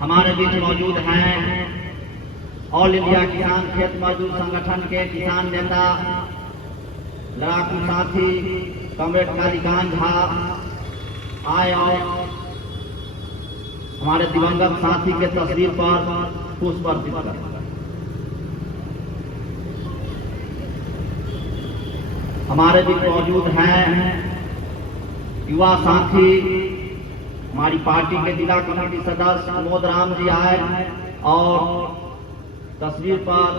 हमारे बीच मौजूद हैं ऑल इंडिया किसान खेत मजदूर संगठन के किसान नेता लड़ाकू साथी कॉमरेड कालीकांत झा आए और हमारे दिवंगत साथी के तस्वीर पर पुष्प अर्पित करें। हमारे बीच मौजूद हैं युवा साथी हमारी पार्टी के जिला कमेटी सदस्य प्रमोद राम जी आए और तस्वीर पर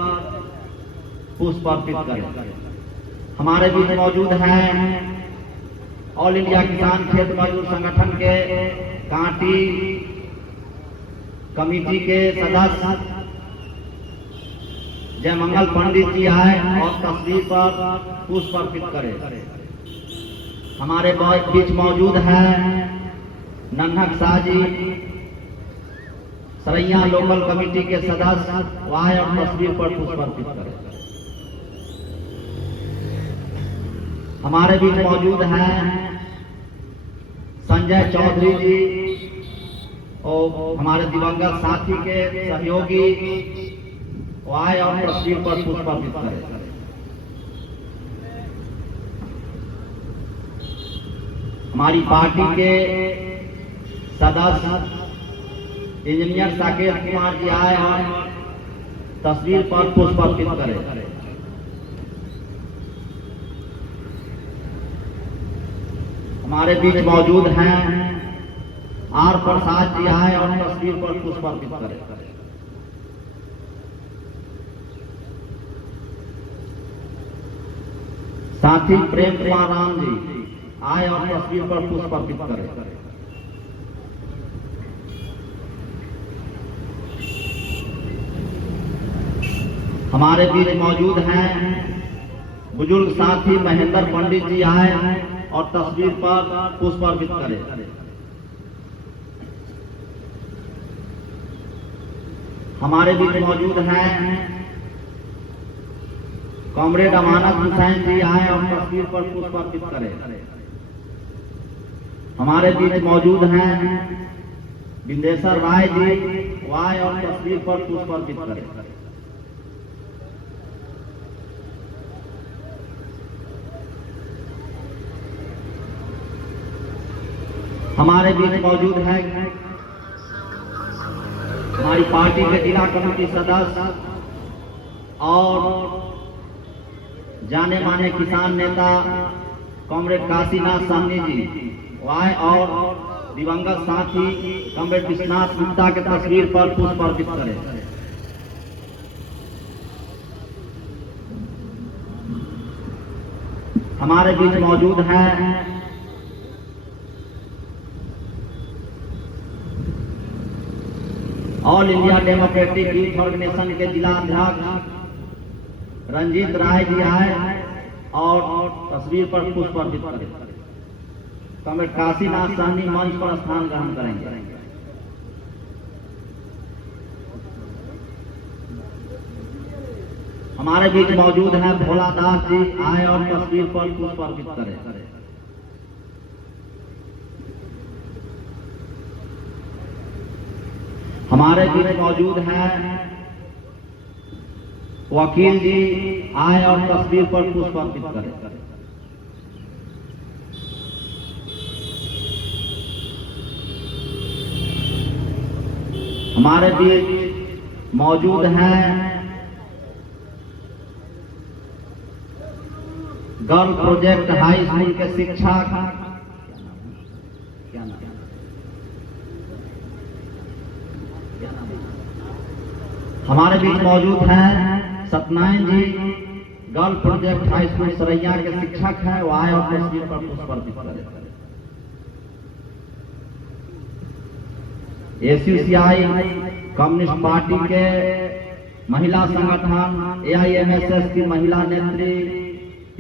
पुष्प अर्पित करें। हमारे बीच मौजूद हैं ऑल इंडिया किसान खेत मजदूर संगठन के कांटी कमेटी के सदस्य जयमंगल पंडित जी आए और तस्वीर पर पुष्प अर्पित करें। हमारे बीच मौजूद हैं नन्हक शाह जी सरैया लोकल कमेटी के सदस्य आए और तस्वीर पर पुष्प अर्पित करें। हमारे बीच मौजूद हैं संजय चौधरी जी और हमारे दिवंगत साथी के सहयोगी आए और तस्वीर पर पुष्प अर्पित करें। हमारी पार्टी के सदस्य इंजीनियर साकेत कुमार जी आए और तस्वीर पर पुष्प अर्पित करें। हमारे बीच मौजूद हैं आर प्रसाद जी आए और तस्वीर पर पुष्प अर्पित करें। साथी प्रेम कुमार राम जी आए और तस्वीर पर पुष्प अर्पित करें। हमारे बीच मौजूद हैं बुजुर्ग साथी महेंद्र पंडित जी आए और तस्वीर पर पुष्प अर्पित करें। हमारे बीच मौजूद हैं कॉमरेड अमानत हुसैन जी आए और तस्वीर पर पुष्प अर्पित करें। हमारे बीच मौजूद हैं बिंदेश्वर राय जी आए और तस्वीर पर पुष्प अर्पित करें। हमारे बीच मौजूद है हमारी पार्टी के जिला कमेटी सदस्य और जाने माने किसान नेता कॉमरेड काशीनाथ साहनी जी आए और दिवंगत साथी कॉमरेड विश्वनाथ गुप्ता के तस्वीर पर पुष्प अर्पित करें। हमारे बीच मौजूद हैं All India Democratic Youth Organization के जिला अध्यक्ष रंजीत राय जी आए और तस्वीर पर पुष्प अर्पित करें। कॉमरेड काशीनाथ साहनी मंच पर स्थान ग्रहण करेंगे। हमारे बीच मौजूद हैं भोला दास जी आए और तस्वीर पर पुष्प अर्पित करें। हमारे बीच मौजूद हैं वकील जी आए और तस्वीर पर पुष्प अर्पित करें। हमारे बीच मौजूद हैं गर्ल प्रोजेक्ट हाई स्कूल के शिक्षक हमारे बीच मौजूद हैं Satyanarayan ji girl project high school Saraiya के शिक्षक हैं वो आए और तस्वीर पर पुष्प अर्पित करें। एसयूसीआई कम्युनिस्ट पार्टी के महिला संगठन एआईएमएसएस की महिला नेत्री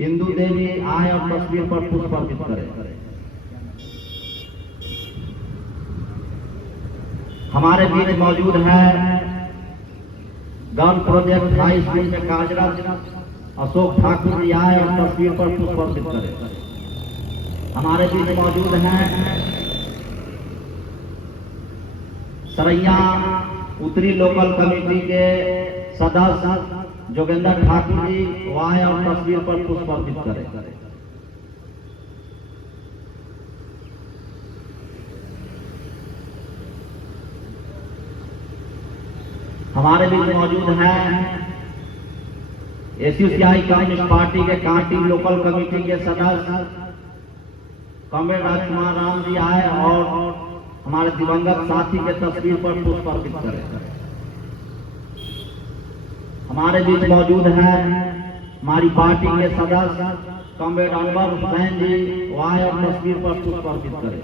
इंदू देवी आए और तस्वीर पर पुष्प अर्पित करें। हमारे बीच मौजूद है गर्ल प्रोजेक्ट हाई स्कूल में कार्यरत अशोक ठाकुर जी आए और तस्वीर पर पुष्प अर्पित करें। हमारे बीच मौजूद हैं सरैया उत्तरी लोकल कमेटी के सदस्य जोगेंद्र ठाकुर जी वो आए और तस्वीर पर पुष्प अर्पित करें। हमारे बीच मौजूद हैं एसयूसीआई कम्युनिस्ट पार्टी के कांटी लोकल कमेटी के सदस्य कॉमरेड राजकुमार राम जी आए और हमारे दिवंगत साथी के तस्वीर पर पुष्प अर्पित करें। हमारे बीच मौजूद हैं हमारी पार्टी के सदस्य कॉमरेड अनवर हुसैन जी वो आए और तस्वीर पर पुष्प अर्पित करें।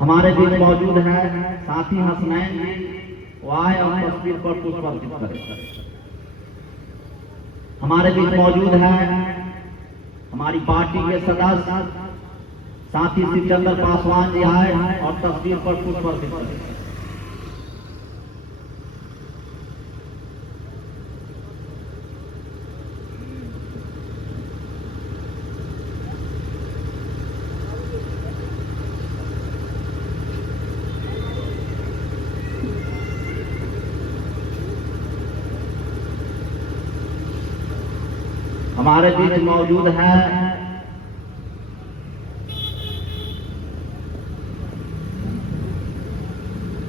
हमारे बीच मौजूद हैं साथी हसनैन जी वो आए और तस्वीर पर पुष्प अर्पित करें। हमारे बीच मौजूद हैं हमारी पार्टी के सदस्य साथी शिवचंद्र पासवान जी आए और तस्वीर पर पुष्प अर्पित करें। हमारे बीच मौजूद है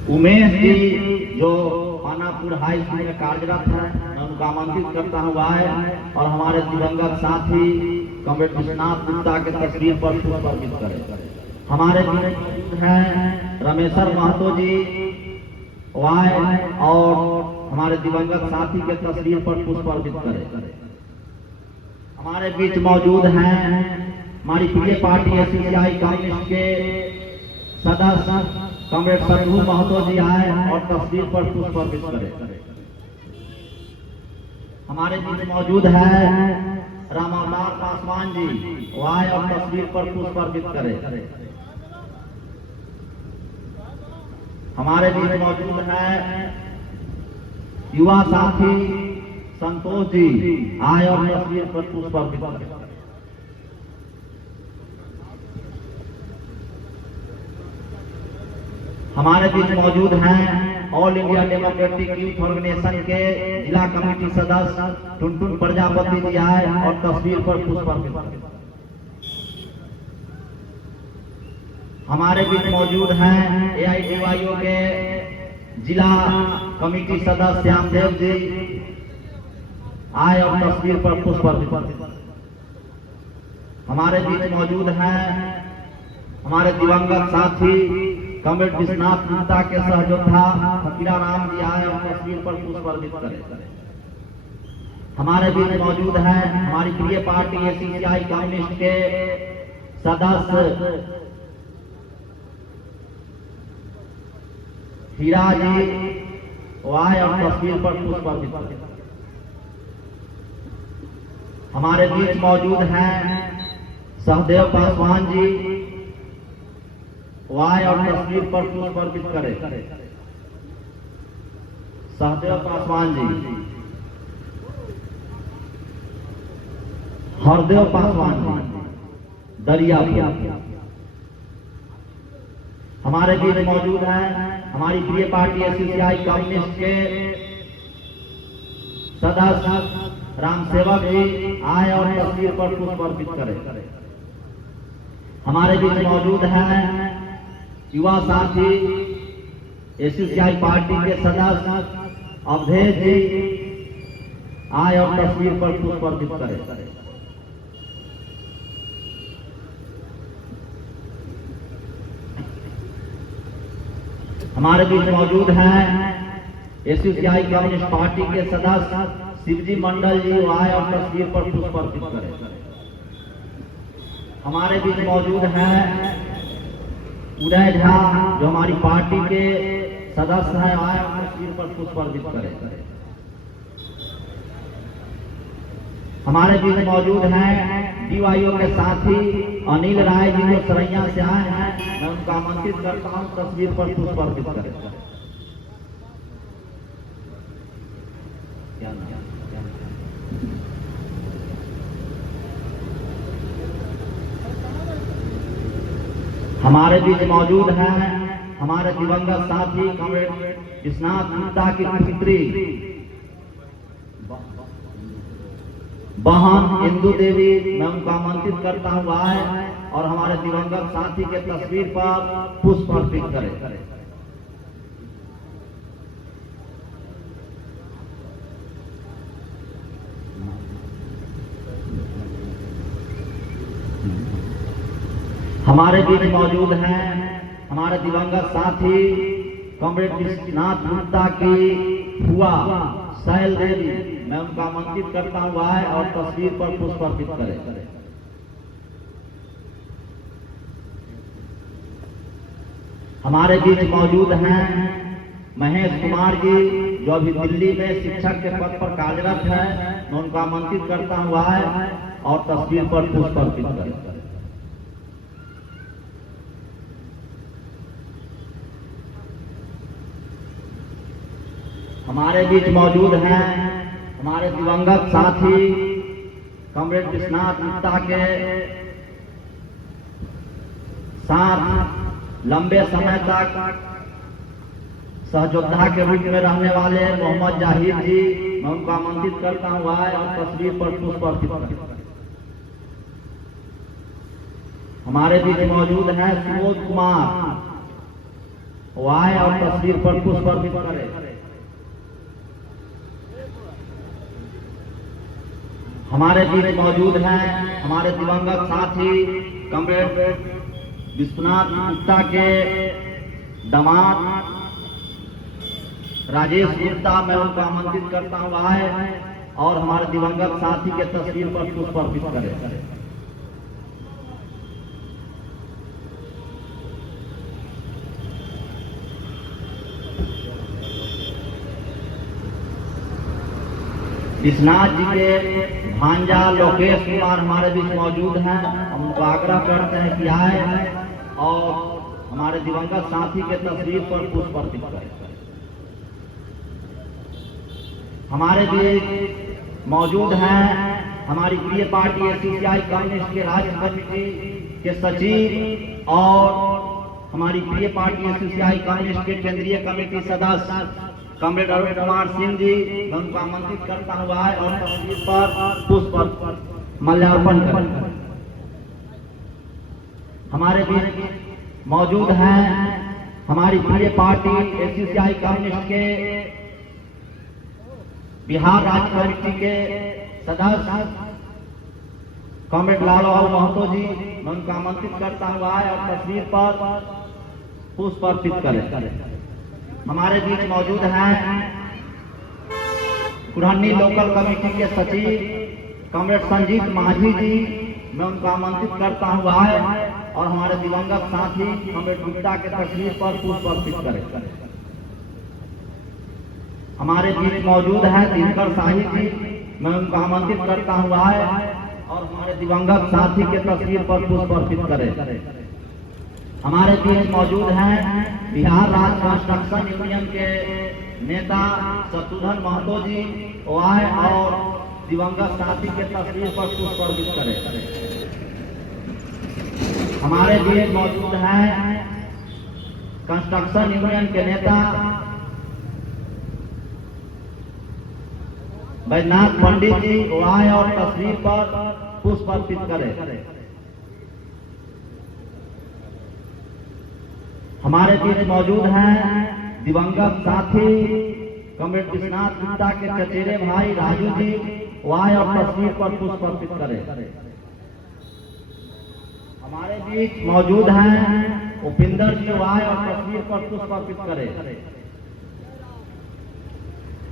उमेश जी जो पानापुर हाई स्कूल में कार्यरत है, मैं उनको आमंत्रित करता हूँ आए और हमारे दिवंगत साथी कॉमरेड विश्वनाथ गुप्ता के तस्वीर पर पुष्प अर्पित करें। हमारे बीच मौजूद हैं रमेश्वर महतो जी आए और हमारे दिवंगत साथी के तस्वीर पर पुष्प अर्पित करें। हमारे बीच मौजूद हैं हमारी प्रिय पार्टी एसयूसीआई कम्युनिस्ट के सदस्य कॉमरेड संधू महतो जी आए और तस्वीर पर पुष्प अर्पित करें। हमारे बीच मौजूद है रामावतार पासवान जी वो आए और तस्वीर पर पुष्प अर्पित करें। हमारे बीच मौजूद है युवा साथी संतोष जी आए और तस्वीर पर पुष्प अर्पित करें। हमारे बीच मौजूद हैं All India Democratic Youth Organization के जिला कमेटी सदस्य टुनटुन प्रजापति जी आए और तस्वीर पर पुष्प अर्पित करें। हमारे बीच मौजूद हैं एआईडीवाईओ के जिला कमेटी सदस्य श्यामदेव जी आए और तस्वीर पर पुष्प अर्पित करें। हमारे बीच मौजूद हैं हमारे दिवंगत साथी कॉमरेड विश्वनाथ गुप्ता के सहयोद्धा फकीरा राम जी आए और तस्वीर पर पुष्प अर्पित करें। हमारे बीच मौजूद हैं हमारी प्रिय पार्टी एसयूसीआई कम्युनिस्ट के सदस्य हीरा जी वो आए और तस्वीर पर पुष्प अर्पित करें। हमारे बीच मौजूद हैं सहदेव पासवान जी वो आए और तस्वीर पर पुष्प अर्पित करें। सहदेव पासवान जी, हरदेव पासवान जी दरियापुर। हमारे बीच मौजूद हैं हमारी प्रिय पार्टी एसयूसीआई कम्युनिस्ट के सदस्य राम सेवक जी आए और तस्वीर पर पुष्प अर्पित करें। हमारे बीच मौजूद हैं युवा साथी एसयूसीआई पार्टी के सदस्य अवधेश जी आए और तस्वीर पर पुष्प अर्पित करें। हमारे बीच मौजूद हैं एसयूसीआई कम्युनिस्ट पार्टी के सदस्य शिवजी मंडल जी आए और तस्वीर पर पुष्प अर्पित करें। हमारे बीच मौजूद हैं उदय झा जो हमारी पार्टी के सदस्य हैं आए और तस्वीर पर पुष्प अर्पित करें। हमारे बीच मौजूद हैं डीवाईओ के साथी अनिल राय जी जो सरैया से आए हैं, मैं उनका आमंत्रित करता हूं तस्वीर पर पुष्प अर्पित करें। हमारे बीच मौजूद हैं हमारे दिवंगत साथी कॉमरेड विश्वनाथ गुप्ता की पुत्री बहन इंदु देवी, मैं उनको आमंत्रित करता हूँ आए और हमारे दिवंगत साथी के तस्वीर पर पुष्प अर्पित करें। हमारे बीच मौजूद हैं हमारे दिवंगत साथी कॉमरेड विश्वनाथ गुप्ता की फुआ शैल देवी, मैं उनका आमंत्रित करता हूँ आए और तस्वीर पर पुष्प अर्पित करें। हमारे बीच मौजूद हैं महेश कुमार जी, जो अभी दिल्ली में शिक्षक के पद पर कार्यरत है, मैं उनका आमंत्रित करता हूँ आए और तस्वीर पर पुष्प अर्पित करें। हमारे बीच मौजूद हैं हमारे दिवंगत साथी कॉमरेड विश्वनाथ गुप्ता के साथ लंबे समय तक सहयोद्धा के रूप में रहने वाले मोहम्मद जाहिद जी, मैं उनको आमंत्रित करता हूँ आए और तस्वीर पर पुष्प अर्पित करें। हमारे बीच मौजूद हैं सुबोध कुमार, वो आए और तस्वीर पर पुष्प अर्पित करें। हमारे बीच मौजूद हैं हमारे दिवंगत साथी कॉमरेड विश्वनाथ गुप्ता के दामाद राजेश गुप्ता, मैं उनको आमंत्रित करता हूँ आए और हमारे दिवंगत साथी के तस्वीर पर पुष्प अर्पित करें। विश्वनाथ जी के भांजा लोकेश कुमार हमारे बीच मौजूद हैं, हम उनको आग्रह करते हैं कि आए और हमारे दिवंगत साथी के तस्वीर पर पुष्प अर्पित करें। हमारे बीच मौजूद हैं हमारी प्रिय पार्टी एससीसीआई कम्युनिस्ट के राज्य कमेटी के सचिव और हमारी प्रिय पार्टी एससीसीआई कम्युनिस्ट के केंद्रीय कमेटी सदस्य कॉमरेड अरुण कुमार सिंह जी, मैं उनको आमंत्रित करता हूँ आए और तस्वीर पर पुष्प माल्यार्पण करें। हमारे बीच मौजूद हैं हमारी प्रिय पार्टी एससीसीआई कम्युनिस्ट के बिहार राज्य कमेटी के सदस्य कॉमरेड लाल महतो जी, मैं उनको आमंत्रित करता हूँ आए और तस्वीर पर पुष्प अर्पित करें। हमारे बीच मौजूद हैं कुरहनी लोकल कमेटी के सचिव कॉमरेड संजीत माझी जी, मैं उनको आमंत्रित करता हूँ आए और हमारे दिवंगत साथी कॉमरेड गुप्ता के तस्वीर पर पुष्प अर्पित करें। हमारे बीच मौजूद हैं दिनकर शाही जी, मैं उनको आमंत्रित करता हूँ आए और हमारे दिवंगत साथी के तस्वीर पर पुष्प अर्पित करें। हमारे बीच मौजूद हैं बिहार राज्य कंस्ट्रक्शन यूनियन के नेता शत्रुघ्न महतो जी, वो आए और दिवंगत साथी के तस्वीर पर पुष्प अर्पित करें। हमारे बीच मौजूद हैं कंस्ट्रक्शन यूनियन के नेता बैजनाथ पंडित जी, वो आए और तस्वीर पर पुष्प अर्पित करें। हमारे बीच मौजूद हैं दिवंगत साथी कॉमरेड विश्वनाथ गुप्ता के चचेरे भाई राजू जी, वो आए और तस्वीर पर पुष्प अर्पित करें। हमारे बीच मौजूद हैं उपिंदर जी, वो आए और तस्वीर पर पुष्प अर्पित करें।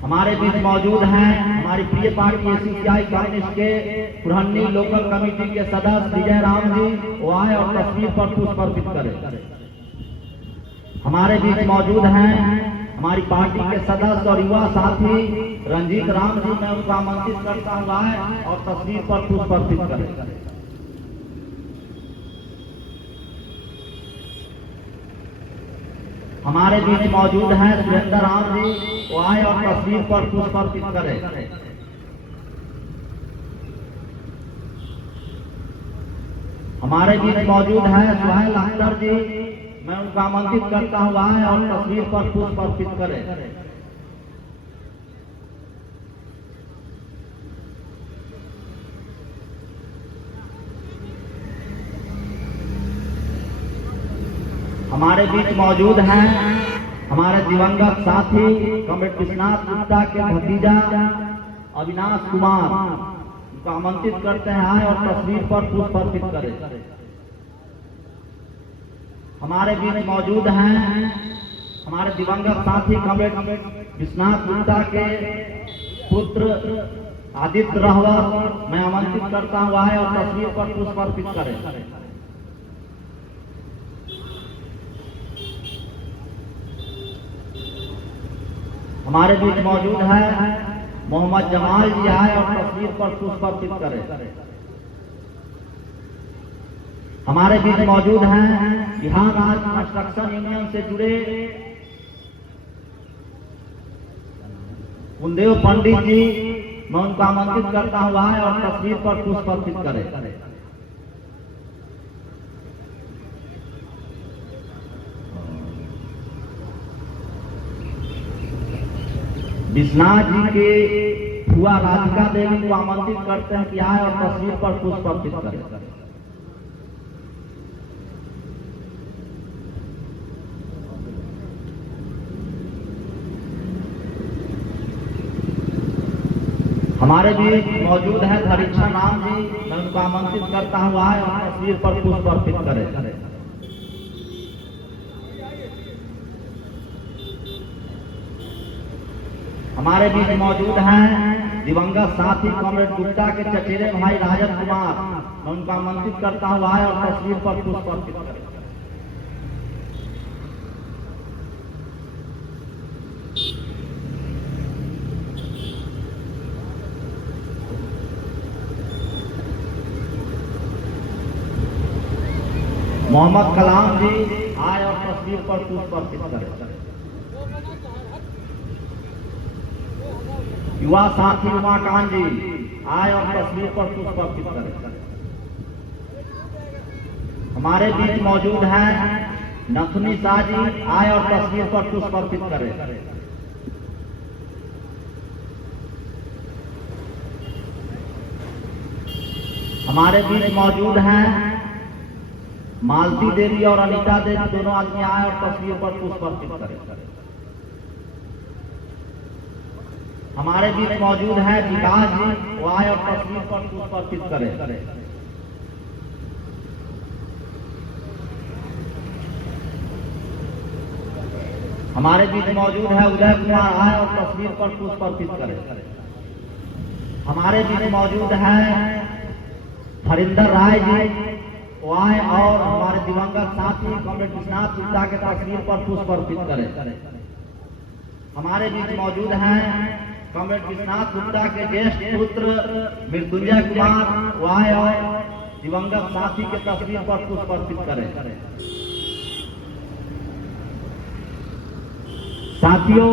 हमारे बीच मौजूद हैं हमारी प्रिय पार्टी एससीसीआई कम्युनिस्ट के कुरहनी लोकल कमेटी के सदस्य विजय राम जी, वो आए और तस्वीर पर पुष्प अर्पित करें। हमारे बीच मौजूद हैं हमारी पार्टी के सदस्य और युवा साथी रंजीत राम जी, मैं उनको आमंत्रित करता हूँ आए और तस्वीर पर पुष्प अर्पित करें। हमारे बीच मौजूद हैं सुरेंद्र राम जी, वो आए और तस्वीर पर पुष्प अर्पित करें। हमारे बीच मौजूद हैं सुहेल अख्तर जी, मैं उनको आमंत्रित करता हूँ आए और तस्वीर पर पुष्प अर्पित करें। हमारे बीच मौजूद हैं हमारे दिवंगत साथी कॉमरेड विश्वनाथ गुप्ता के भतीजा अविनाश कुमार, उनको आमंत्रित करते हैं आए और तस्वीर पर पुष्प अर्पित करें। हमारे बीच मौजूद हैं हमारे दिवंगत साथी कॉमरेड विश्वनाथ गुप्ता के पुत्र आदित्य रावत, मैं आमंत्रित करता हूँ आए और तस्वीर पर पुष्प अर्पित करें। हमारे बीच मौजूद है मोहम्मद जमाल जी, आए और तस्वीर पर पुष्प अर्पित करें। हमारे बीच मौजूद हैं बिहार राज्य कंस्ट्रक्शन यूनियन से जुड़े कुलदेव पंडित जी, मैं उनको आमंत्रित करता हूँ आए और तस्वीर पर पुष्प अर्पित करें। विश्वनाथ जी के फुआ राधिका देवी को आमंत्रित करते हैं कि आए और तस्वीर पर पुष्प अर्पित करें। हमारे बीच मौजूद है परीक्षा नाम जी, मैं उनको आमंत्रित करता हूँ आए और तस्वीर पर पुष्प अर्पित करें। हमारे बीच मौजूद हैं दिवंगत साथी कॉमरेड गुप्ता के चचेरे भाई राजन कुमार, मैं उनको आमंत्रित करता हूँ आए और तस्वीर पर पुष्प अर्पित करें। मोहम्मद कलाम जी, आए और तस्वीर पर पुष्प अर्पित करें। युवा साथी उमाकांत जी, आए और तस्वीर पर पुष्प अर्पित करें। हमारे बीच मौजूद है नथुनी शाह जी, आए और तस्वीर पर पुष्प अर्पित करें। हमारे बीच मौजूद हैं मालती देवी और अनीता देवी, दोनों आदमी आए और तस्वीर पर पुष्प अर्पित करें। हमारे बीच मौजूद है विकास जी, वो आए और तस्वीर पर पुष्प अर्पित करें। हमारे बीच मौजूद है उदय कुमार, आए और तस्वीर पर पुष्प अर्पित करें। हमारे बीच मौजूद है हरिंदर राय जी, वो आए और हमारे दिवंगत साथी कॉमरेड विश्वनाथ गुप्ता के तस्वीर पर पुष्प अर्पित करें। हमारे बीच मौजूद हैं कॉमरेड विश्वनाथ गुप्ता के ज्येष्ठ पुत्र मृत्युंजय कुमार, वो आए और दिवंगत साथी के तस्वीर पर पुष्प अर्पित करें। साथियों,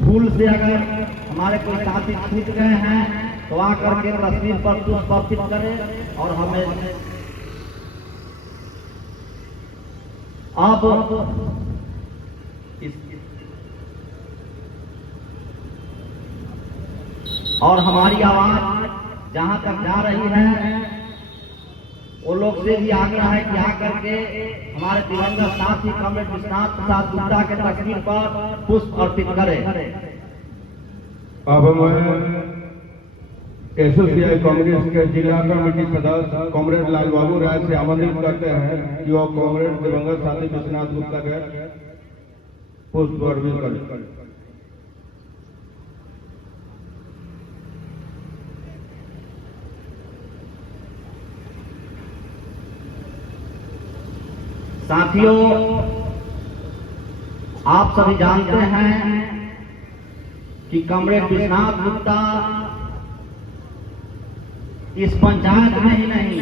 भूल से अगर हमारे कोई साथी छूट गए हैं तो आकर के तस्वीर पर पुष्प अर्पित करें और हमें अब और हमारी आवाज जहां तक जा रही है वो लोग से भी आग्रह है कि आकर के हमारे दिवंगत साथी कॉमरेड विश्वनाथ प्रसाद गुप्ता के तस्वीर पर पुष्प अर्पित करें। अब हम एसोसिएशन कांग्रेस के जिला कमेटी सदस्य कॉमरेड लाल बाबू राय से आमंत्रित करते हैं कि वो कॉमरेड दिवंगत साथी विश्वनाथ गुप्ता के पुष्प अर्पित करें। साथियों, आप सभी जानते हैं कि कॉमरेड विश्वनाथ गुप्ता इस पंचायत में ही नहीं,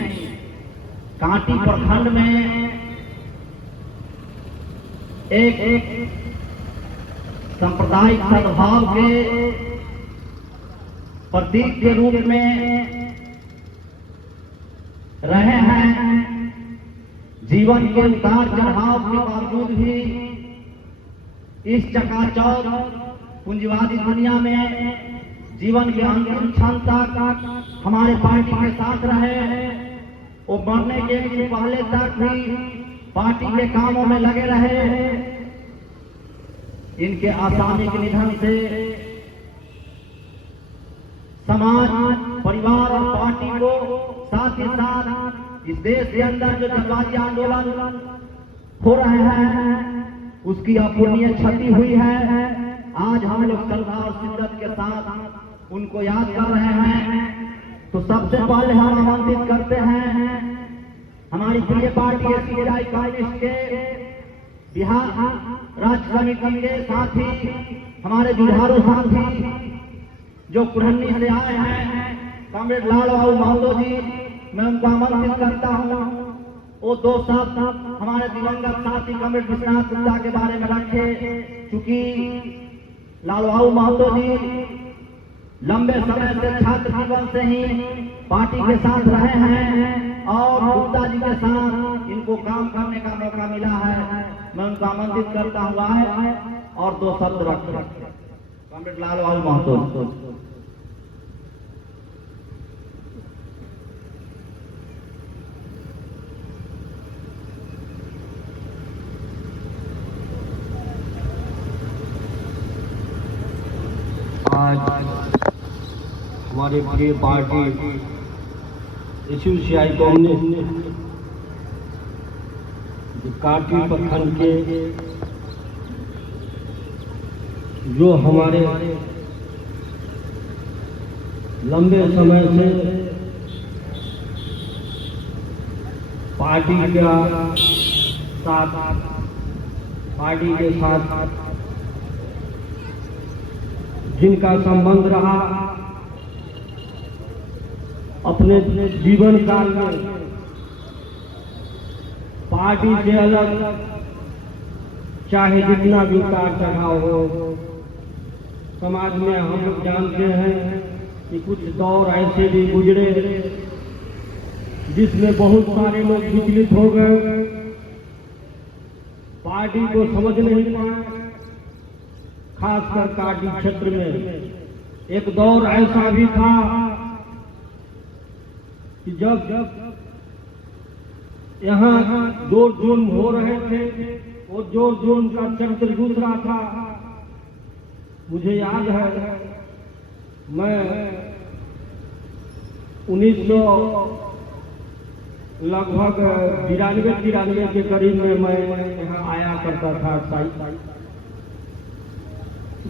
कांटी प्रखंड में एक सांप्रदायिक सद्भाव के प्रतीक के रूप में रहे हैं, जीवन जीवन के उतार चढ़ाव के बावजूद भी इस चकाचौंध पूंजीवादी दुनिया में जीवन के अंतिम क्षण तक हमारे पार्टी के साथ रहे। वो मरने के लिए पहले तक भी पार्टी के कामों में लगे रहे। इनके असामयिक निधन से समाज, परिवार और पार्टी को साथ ही साथ इस देश के अंदर जो जलवायु आंदोलन हो रहे हैं उसकी अपूरणीय क्षति हुई है। आज हम लोग श्रद्धा और शिद्दत के साथ उनको याद कर रहे हैं। तो सबसे पहले हम आमंत्रित करते हैं हमारी प्रिय पार्टी एसयूसीआई कम्युनिस्ट के बिहार राज्य समिति के साथी, हमारे जुझारू साथी जो कुरहनी से आए हैं, कॉमरेड लाल बाबू महतो जी, मैं उनको आमंत्रित करता हूँ। वो दो शब्द हमारे दिवंगत साथी कॉमरेड विश्वनाथ गुप्ता के बारे में रखे, चूंकि लाल बाबू महतो जी लंबे समय से छात्र जीवन से ही पार्टी के साथ रहे हैं और गुप्ता जी के साथ इनको काम करने का मौका मिला है। मैं उनको आमंत्रित करता हुआ है और दो शब्द रखे। कॉमरेड लाल बाबू महतो। आज हमारे प्रिय पार्टी एसयूसीआई कम्युनिस्ट काटी प्रखंड के जो हमारे लंबे समय से पार्टी के साथ जिनका संबंध रहा, अपने जीवन काल में पार्टी से अलग चाहे जितना भी उतार चढ़ाव हो, समाज में हम लोग जानते हैं कि कुछ दौर ऐसे भी गुजरे जिसमें बहुत सारे लोग विचलित हो गए, पार्टी को समझ नहीं पाए। खासकर काटी क्षेत्र में एक दौर ऐसा भी था कि जब यहाँ जोर जुल्म हो रहे थे और जोर जुल्म का चरित्र दूसरा था। मुझे याद है मैं 1900 लगभग 92-93 के करीब में मैं यहाँ आया करता था।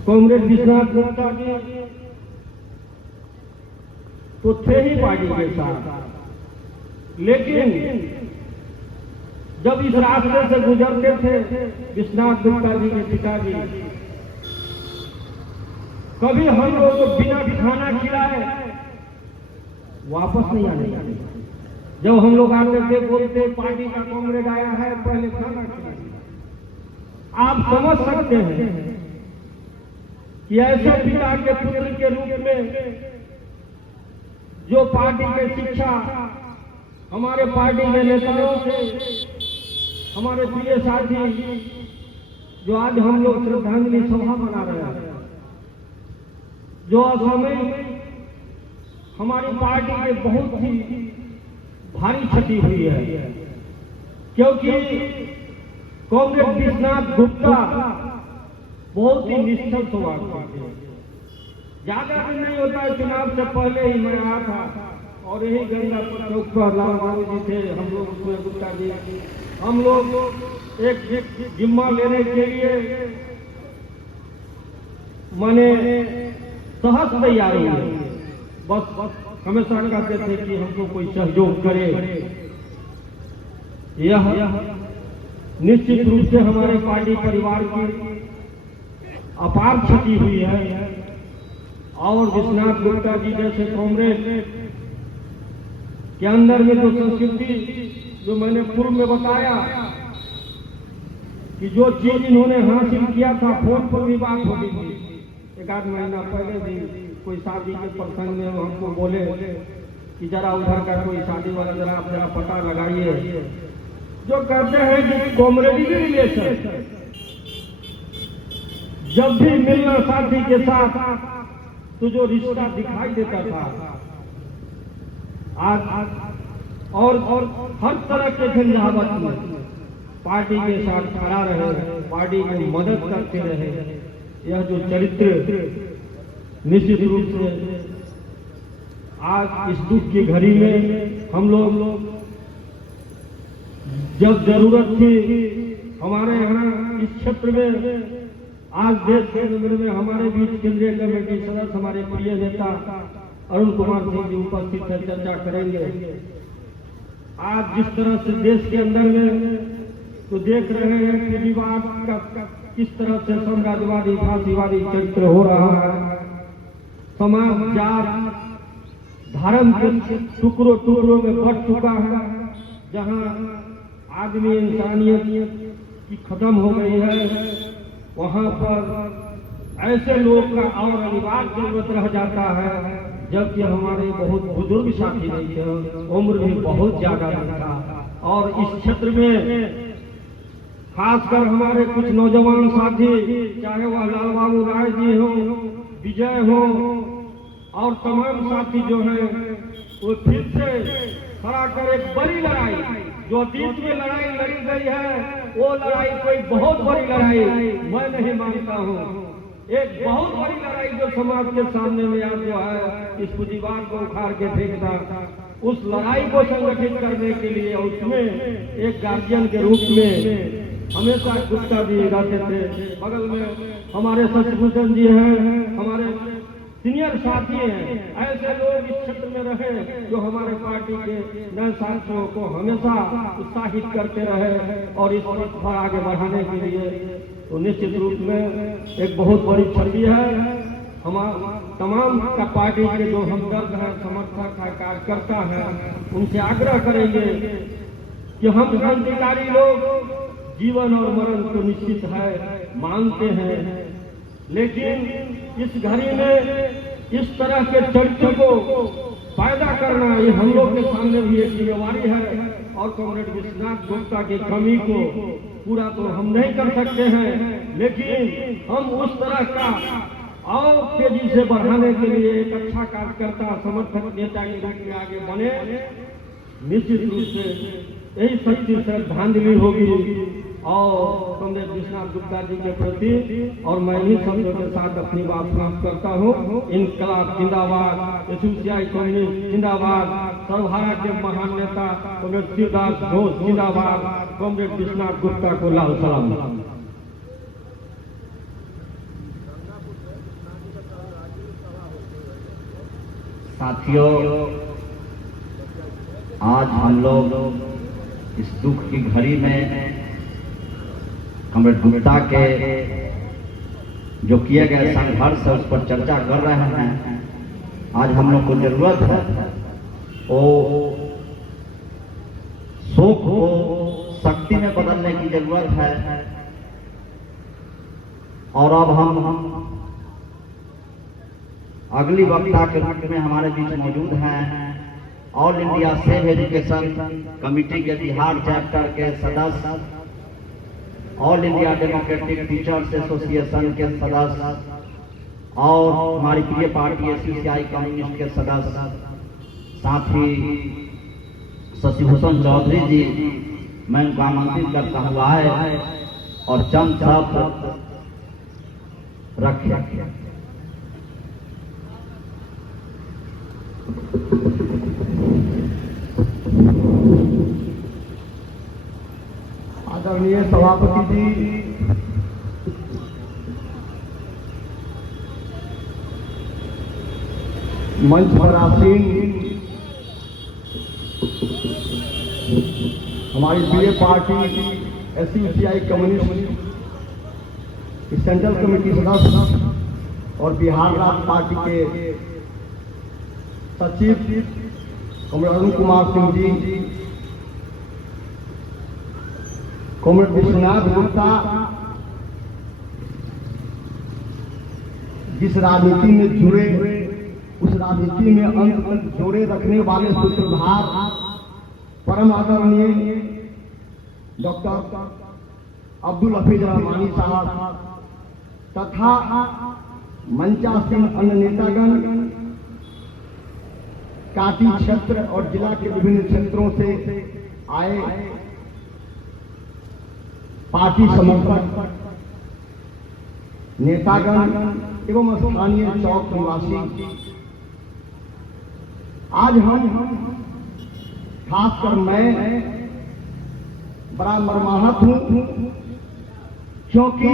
कॉमरेड विश्वनाथ गुप्ता जी तो थे ही पार्टी के साथ, लेकिन जब इस रास्ते से गुजरते थे विश्वनाथ गुप्ता जी के पिताजी, कभी हम लोग को बिना खाना खिलाए वापस नहीं आने। जब हम लोग आते थे बोलते पार्टी का कॉमरेड आया है, पहले खाना खिलाए। आप समझ सकते हैं कि ऐसे पिता के पुत्र के रूप में जो पार्टी के शिक्षा हमारे पार्टी के नेताओं से, हमारे प्रिय साथी जो आज हम लोग श्रद्धांजलि सभा मना रहे हैं, जो असामयिक हमारी पार्टी के बहुत ही भारी क्षति हुई है, क्योंकि कॉमरेड विश्वनाथ गुप्ता बहुत ही निष्ठल स्वभाव थे। ज्यादा दिन नहीं होता है, चुनाव से पहले ही मैं आया था और यही गंगा चौक पर लाल बाबू जी थे, हम लोग उसमें गुप्ता जी, हम लोग एक जिम्मा लेने के लिए माने सहज तैयार हुए। बस हमेशा कहते थे कि हमको कोई सहयोग करे। यह निश्चित रूप से हमारे पार्टी परिवार की अपार क्षति हुई है और विश्वनाथ गुप्ता जी जैसे कॉमरेड के अंदर में जो संस्कृति, जो मैंने पूर्व में बताया कि जो चीज इन्होंने हासिल किया था, फोन पर भी बात होती थी। एक आध महीना पहले भी कोई शादी के प्रसंग में हमको बोले कि जरा उधर का कोई शादी वाला जरा आप जरा पता लगाइए। जो कहते हैं कि कॉमरेडियन रिलेशन, जब भी मिलना साथी के साथ तो जो रिश्ता दिखाई देता था, आज और हर तरह के झंझावत में पार्टी के साथ खड़ा रहे, पार्टी की मदद करते रहे। यह जो चरित्र निश्चित रूप से आज इस दुख की घड़ी में हम लोग जब जरूरत थी हमारे यहाँ इस क्षेत्र में, आज देश के केंद्र में हमारे बीच केंद्रीय कमेटी सदस्य हमारे प्रिय नेता अरुण कुमार सिंह जी उपस्थित है, चर्चा करेंगे। आज जिस तरह से देश के अंदर में तो देख रहे हैं पूंजीवाद का किस तरह से साम्राज्यवादी फांसीवादी चरित्र हो रहा है। समाज जात धर्म के टुकड़ों टुकड़ों में बढ़ चुका है, जहां आदमी इंसानियत की खत्म हो गई है, वहां पर ऐसे लोग का और अनिवार्य जरूरत रह जाता है। जबकि हमारे बहुत बुजुर्ग साथी नहीं थे, उम्र भी बहुत ज्यादा नहीं था, और इस क्षेत्र में खासकर हमारे कुछ नौजवान साथी, चाहे वह लाल बाबू राय जी हो, विजय हो, और तमाम साथी जो है वो फिर से खड़ा कर एक बड़ी लड़ाई, जो अतीत में लड़ाई लड़ी गई है वो लड़ाई कोई बहुत बड़ी लड़ाई मैं नहीं मानता हूँ। एक बहुत बड़ी लड़ाई जो समाज के सामने में आज जो है इस पूंजीवाद को उखाड़ के फेंकता, उस लड़ाई को संगठित करने के लिए उसमें एक गार्जियन के रूप में हमेशा गुप्ता जी रहते थे। बगल में हमारे शशिभूषण जी हैं, हमारे सीनियर साथी हैं। ऐसे लोग इस क्षेत्र में रहे जो हमारे पार्टी के नए साथियों को हमेशा उत्साहित करते रहे और इस पर आगे बढ़ाने के लिए। तो निश्चित रूप में एक बहुत बड़ी छवि है। हमारा तमाम का पार्टी के जो हमदर्द है, समर्थक है, कार्यकर्ता है, उनसे आग्रह करेंगे कि हम क्रांतिकारी लोग जीवन और मरण तो निश्चित है मानते हैं, लेकिन इस घड़ी में इस तरह के चरित्र को पैदा करना ये हम लोग के सामने भी एक जिम्मेवारी है। और कॉमरेड विश्वनाथ गुप्ता की कमी को पूरा तो हम नहीं कर सकते हैं, लेकिन हम उस तरह का और तेजी से बढ़ाने के लिए एक अच्छा कार्यकर्ता, समर्थक नेता के रूप में आगे बने। निश्चित रूप से यही सच्ची श्रद्धांजलि होगी और कॉमरेड विश्वनाथ गुप्ता जी के प्रति। और मैं इन्हीं शब्दों के साथ अपनी बात समाप्त करता हूँ। इनकलाब जिंदाबाद, एसोसिएशन कम्युनिस्ट जिंदाबाद, सर्वभारत के महान नेता कॉमरेड शिवदास घोष जिंदाबाद, कॉमरेड विश्वनाथ गुप्ता को लाल सलाम। साथियों, आज हम लोग इस दुख की घड़ी में कॉमरेड गुप्ता के जो किए गए संघर्ष है उस पर चर्चा कर रहे हैं। आज हम लोग को जरूरत है वो शोक को शक्ति में बदलने की जरूरत है। और अब हम अगली वक्ता के रूप में हमारे बीच मौजूद हैं All India save education committee के बिहार चैप्टर के सदस्य, all India democratic teachers association के सदस्य और हमारी प्रिय पार्टी एसोसिएशन कम्युनिस्ट के सदस्य, साथ ही शशिभूषण चौधरी जी, मैं उनको आमंत्रित करता हूँ आए और चंद शब्द रखे। आदरणीय सभापति जी, मंच पर आसीन हमारी प्रिय पार्टी एसयूसीआई कम्युनिस्ट की सेंट्रल कमेटी सदस्य और बिहार राज्य पार्टी के सचिव कॉमरेड अरुण कुमार सिंह जी, कॉमरेड विश्वनाथ गुप्ता, जिस राजनीति में जुड़े उस राजनीति में अंत जोड़े रखने वाले सूत्रधार परम आदरणीय डॉक्टर अब्दुल हफीज रहमानी साहब तथा मंचासीन अन्य नेतागण काटी क्षेत्र और जिला के विभिन्न क्षेत्रों से आए पार्टी समर्थक नेतागण एवं स्थानीय चौक निवासी, आज हम खासकर मैं बड़ा मर्माहत हूं, क्योंकि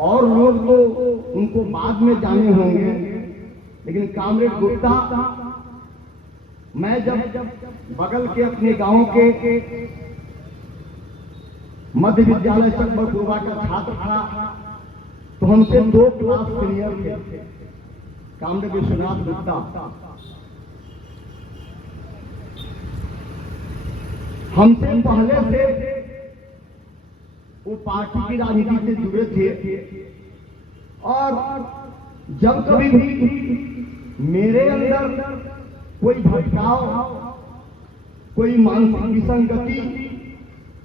और लोग तो उनको बाद में जाने होंगे, लेकिन कामरेड गुप्ता मैं जब बगल के अपने गांव के मध्य विद्यालय चकबरपुरवा का छात्र था, तो हमसे 2 क्लास सीनियर थे कामरेड विश्वनाथ गुप्ता। हमसे पहले से वो पार्टी की राजनीति से जुड़े थे, और जब कभी भी मेरे अंदर कोई भटकाव, कोई मानसिक विसंगति,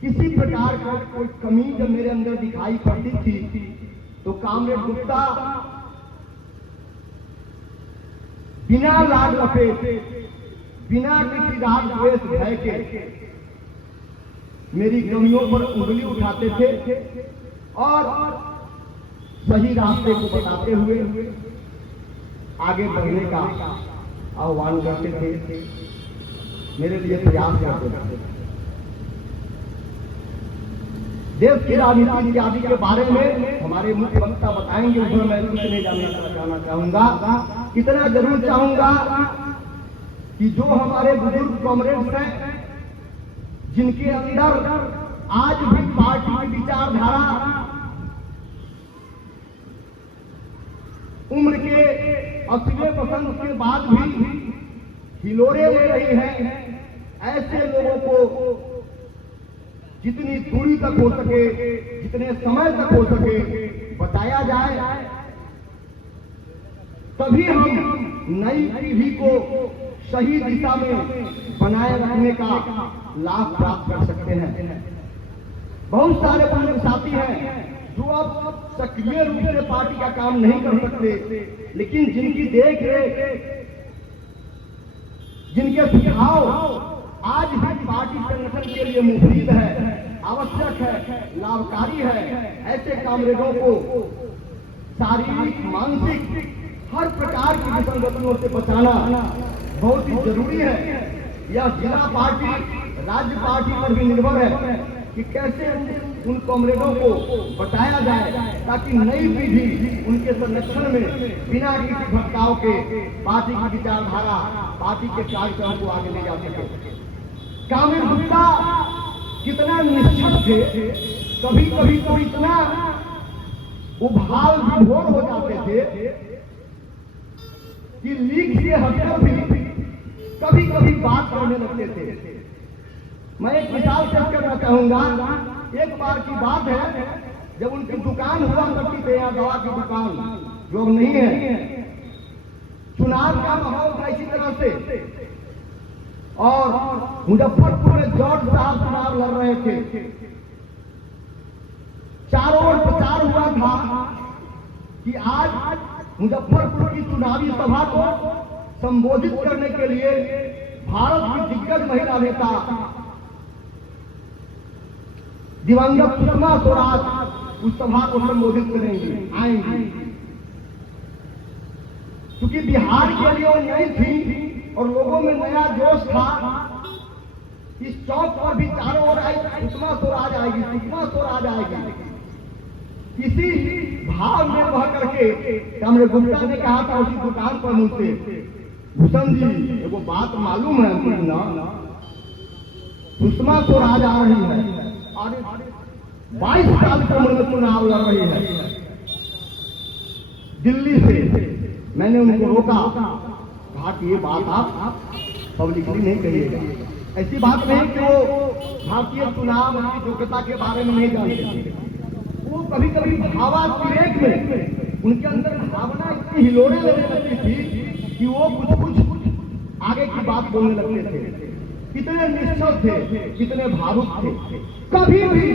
किसी प्रकार का कोई कमी जब मेरे अंदर दिखाई पड़ती थी, तो कामरेड गुप्ता बिना लाग लपेटे, बिना किसी राग द्वेष भय के मेरी कमियों पर उंगली उठाते थे और सही रास्ते को बताते हुए आगे बढ़ने का आह्वान करते थे, मेरे लिए प्रयास करते थे। देश की राजनीति इत्यादि के बारे में हमारे मुख्य वक्ता बताएंगे, उसमें मैं कुछ नहीं जाना चाहूंगा। इतना जरूर चाहूंगा कि जो हमारे बुजुर्ग कॉमरेड्स हैं, जिनके अंदर आज भी पार्टी की विचारधारा उम्र के 80% के बाद भी हिलोरे ले रही है, ऐसे लोगों को जितनी दूरी तक हो सके, जितने समय तक हो सके बताया जाए, तभी हम नई पीढ़ी को सही दिशा में बनाए रखने का लाभ प्राप्त कर सकते हैं। बहुत सारे बुजुर्ग साथी हैं जो अब सक्रिय रूप से पार्टी का काम नहीं कर सकते, लेकिन जिनकी देख रेख, जिनके सुझाव आज भी पार्टी संगठन के लिए मुफीद है, आवश्यक है, लाभकारी है, ऐसे कामरेडों को शारीरिक, मानसिक हर प्रकार की विसंगतियों से बचाना बहुत ही जरूरी है। यह जिला पार्टी, राज्य पार्टी पर भी निर्भर है कि कैसे उन कॉमरेडों को बताया जाए, ताकि नई पीढ़ी उनके संरक्षण में बिना किसी भटकाव के पार्टी की विचारधारा, पार्टी के कार्यक्रम को आगे ले जा सके। कामरेड गुप्ता कितना निश्चित थे, कभी कभी तो इतना उभाल विभोर हो जाते थे कि लीक से हटकर भी कभी कभी बात करने लगते थे। मैं एक मिसाल पेश करना चाहूंगा। एक बार की बात है, जब उनकी दुकान हुआ करती थी, यहाँ दवा की दुकान जो अब नहीं है, चुनाव का माहौल था इसी तरह से, और मुजफ्फरपुर में जॉर्ज साहब चुनाव लड़ रहे थे। चारों ओर प्रचार हुआ था कि आज मुजफ्फरपुर की चुनावी सभा को संबोधित करने के लिए भारत की दिग्गज महिला नेता दिवंगत सुषमा स्वराज उस सभा को संबोधित करेंगी, आएंगी। क्योंकि बिहार के लिए वो नई थी और लोगों में नया जोश था। इस चौक पर भी चारों ओर आई, सुषमा स्वराज आएगी, सुषमा स्वराज आएगी। इसी भाव में बह करके कामरेड गुप्ता ने कहा था उसी दुकान पर मुझसे, भूषण जी एगो बात मालूम है ना, सुषमा स्वराज आ रही है, 22 साल की उम्र में चुनाव लड़ रही है दिल्ली से। मैंने उनको रोका, कहा कि ये बात आप पब्लिकली नहीं कहिएगा। ऐसी बात नहीं कि वो भारतीय चुनाव की योग्यता के बारे में नहीं जानते। वो कभी कभी भावातिरेक में उनके अंदर भावना इतनी हिलोड़े लेने लगती थी कि वो कुछ आगे की बात बोलने लगते थे। कितने निश्चल थे, कितने भावुक थे। कभी भी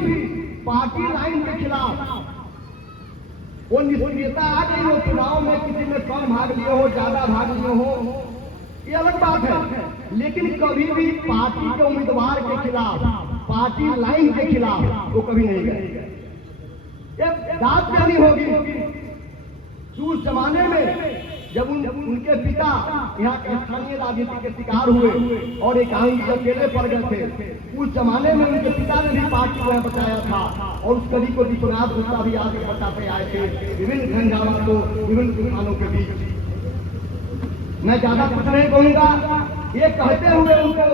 पार्टी लाइन के खिलाफ वो निष्क्रियता आ गई हो। चुनाव में किसी ने कम भाग लिए हो, ज्यादा भाग लिए हो, ये अलग बात है, लेकिन कभी भी पार्टी के उम्मीदवार के खिलाफ, पार्टी लाइन के खिलाफ वो कभी नहीं गए। एक बात कहनी होगी कि उस जमाने में जब उनके पिता यहाँ स्थानीय राजनीति के शिकार हुए और एकांत अकेले पड़ गए थे, उस जमाने में उनके पिता ने भी पार्टी को बचाया था और उस कड़ी को विश्वनाथ गुप्ता भी आगे बताते आए थे विभिन्न घंगामा को, विभिन्न तूफानों के बीच। मैं ज्यादा कुछ नहीं कहूंगा, ये कहते हुए उनको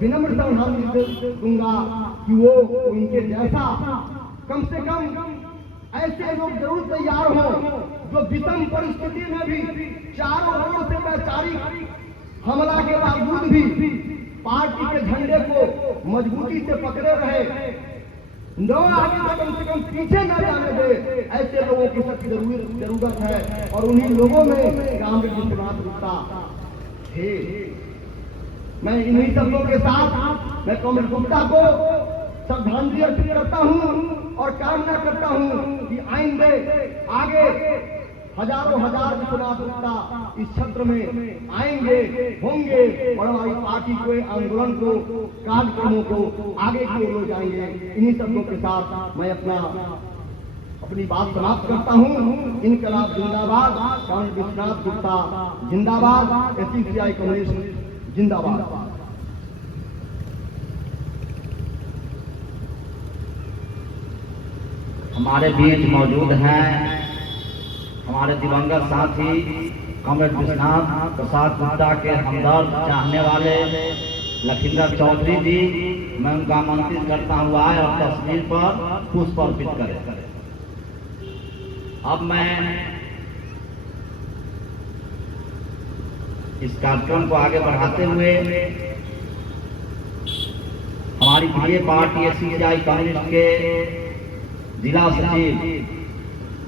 विनम्र श्रद्धांजलि दूंगा कि वो उनके जैसा कम से कम ऐसे लोग जरूर तैयार हो जो विषम परिस्थिति में भी चारों ओर से वैचारिक हमला के बावजूद भी पार्टी के झंडे को मजबूती से पकड़े रहे, न आगे से कम पीछे न जाने दे। ऐसे लोगों की सख्त जरूरत है और उन्हीं लोगों में कांग्रेस विश्वनाथ गुप्ता थे। मैं इन्हीं शब्दों के साथ मैं कांग्रेस गुप्ता को श्रद्धांजलि अर्पित करता हूं और कामना करता हूं कि आइंदे आगे हजारों हजार विश्वनाथ गुप्ता इस क्षेत्र में आएंगे, होंगे और हमारी पार्टी के आंदोलन को, कार्यक्रमों को आगे की ओर ले जाएंगे। इन्हीं शब्दों के साथ मैं अपनी बात समाप्त करता हूं। इनकलाब जिंदाबाद, कांग्रेस विश्वनाथ गुप्ता जिंदाबाद, एससीसीआई कम्युनिस्ट जिंदाबाद। हमारे बीच मौजूद हैं हमारे दिवंगत साथी कॉमरेड विश्वनाथ प्रसाद गुप्ता के हमदर्द चाहने वाले लखींदर चौधरी जी। मैं उनका आमंत्रित करता हूँ आए और तस्वीर पर पुष्प अर्पित करें। अब मैं इस कार्यक्रम को आगे बढ़ाते हुए हमारी प्रिय पार्टी एससीसीआई कम्युनिस्ट के जिला सचिव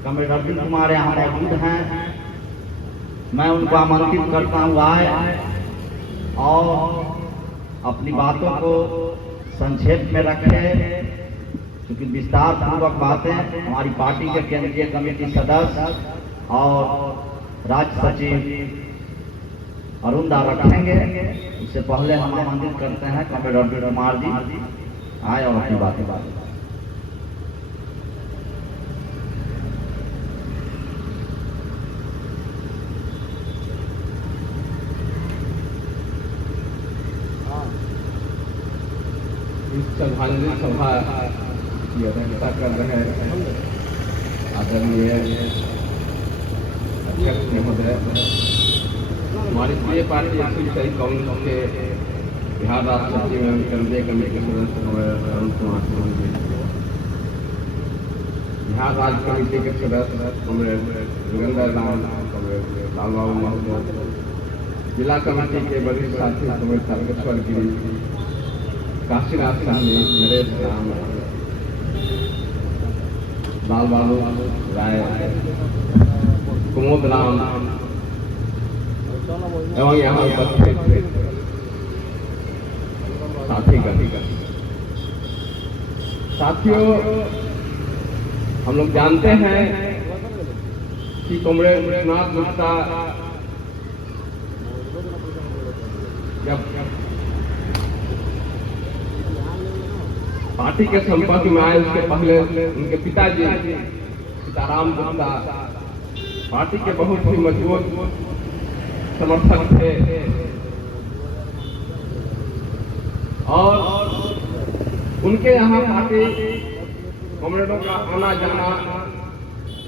कॉमरेड अर्जुन कुमार यहाँ मौजूद हैं। मैं उनको आमंत्रित करता हूँ आए और अपनी बातों को संक्षेप में रखें, क्योंकि विस्तार पूर्वक बातें हमारी पार्टी के केंद्रीय कमेटी सदस्य और राज्य सचिव अरुण दा रखेंगे। उससे पहले हम आमंत्रित करते हैं कॉमरेड अर्जुन कुमार जी आए और अपनी बातें इस श्रद्धांजलि सभा की अध्यक्षता कर रहे आदरणीय अध्यक्ष महोदय, हमारी प्रिय पार्टी एससीसीआई कांग्रेस के बिहार राज्य सचिव एवं केंद्रीय कमेटी के सदस्य अरुण कुमार जी, बिहार राज्य कमेटी के सदस्य कॉमरेड जोगेंद्र राम, कॉमरेड लाल बाबू महतो, जिला कमेटी के वरिष्ठ साथी कॉमरेड तारकेश्वर गिरी, काशीनाथ साहनी, नरेश राम, लाल बाबू राय, कुमोद राम एवं यहाँ उपस्थित साथियों, हम लोग जानते हैं कि कॉमरेड विश्वनाथ गुप्ता जब पार्टी के संपर्क में आए उसके पहले उनके पिताजी सीताराम गुप्ता पार्टी के बहुत ही मजबूत समर्थक थे और उनके यहाँ पार्टी कॉमरेडों का आना जाना,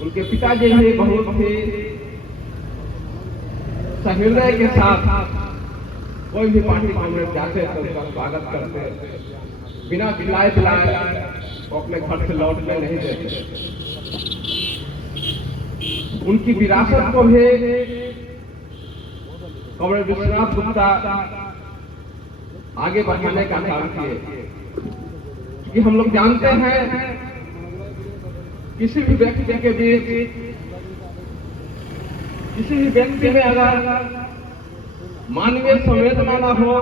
उनके पिताजी भी बहुत ही सहृदय के साथ कोई भी पार्टी कॉमरेड जाते तो उसका स्वागत करते, बिना खिलाए पिलाए वो अपने घर से लौटने नहीं देते। उनकी विरासत को भी कॉमरेड विश्वनाथ गुप्ता आगे बढ़ाने का काम किए, कि हम लोग जानते हैं किसी भी व्यक्ति के बीच, किसी भी व्यक्ति में अगर मानवीय संवेदना न हो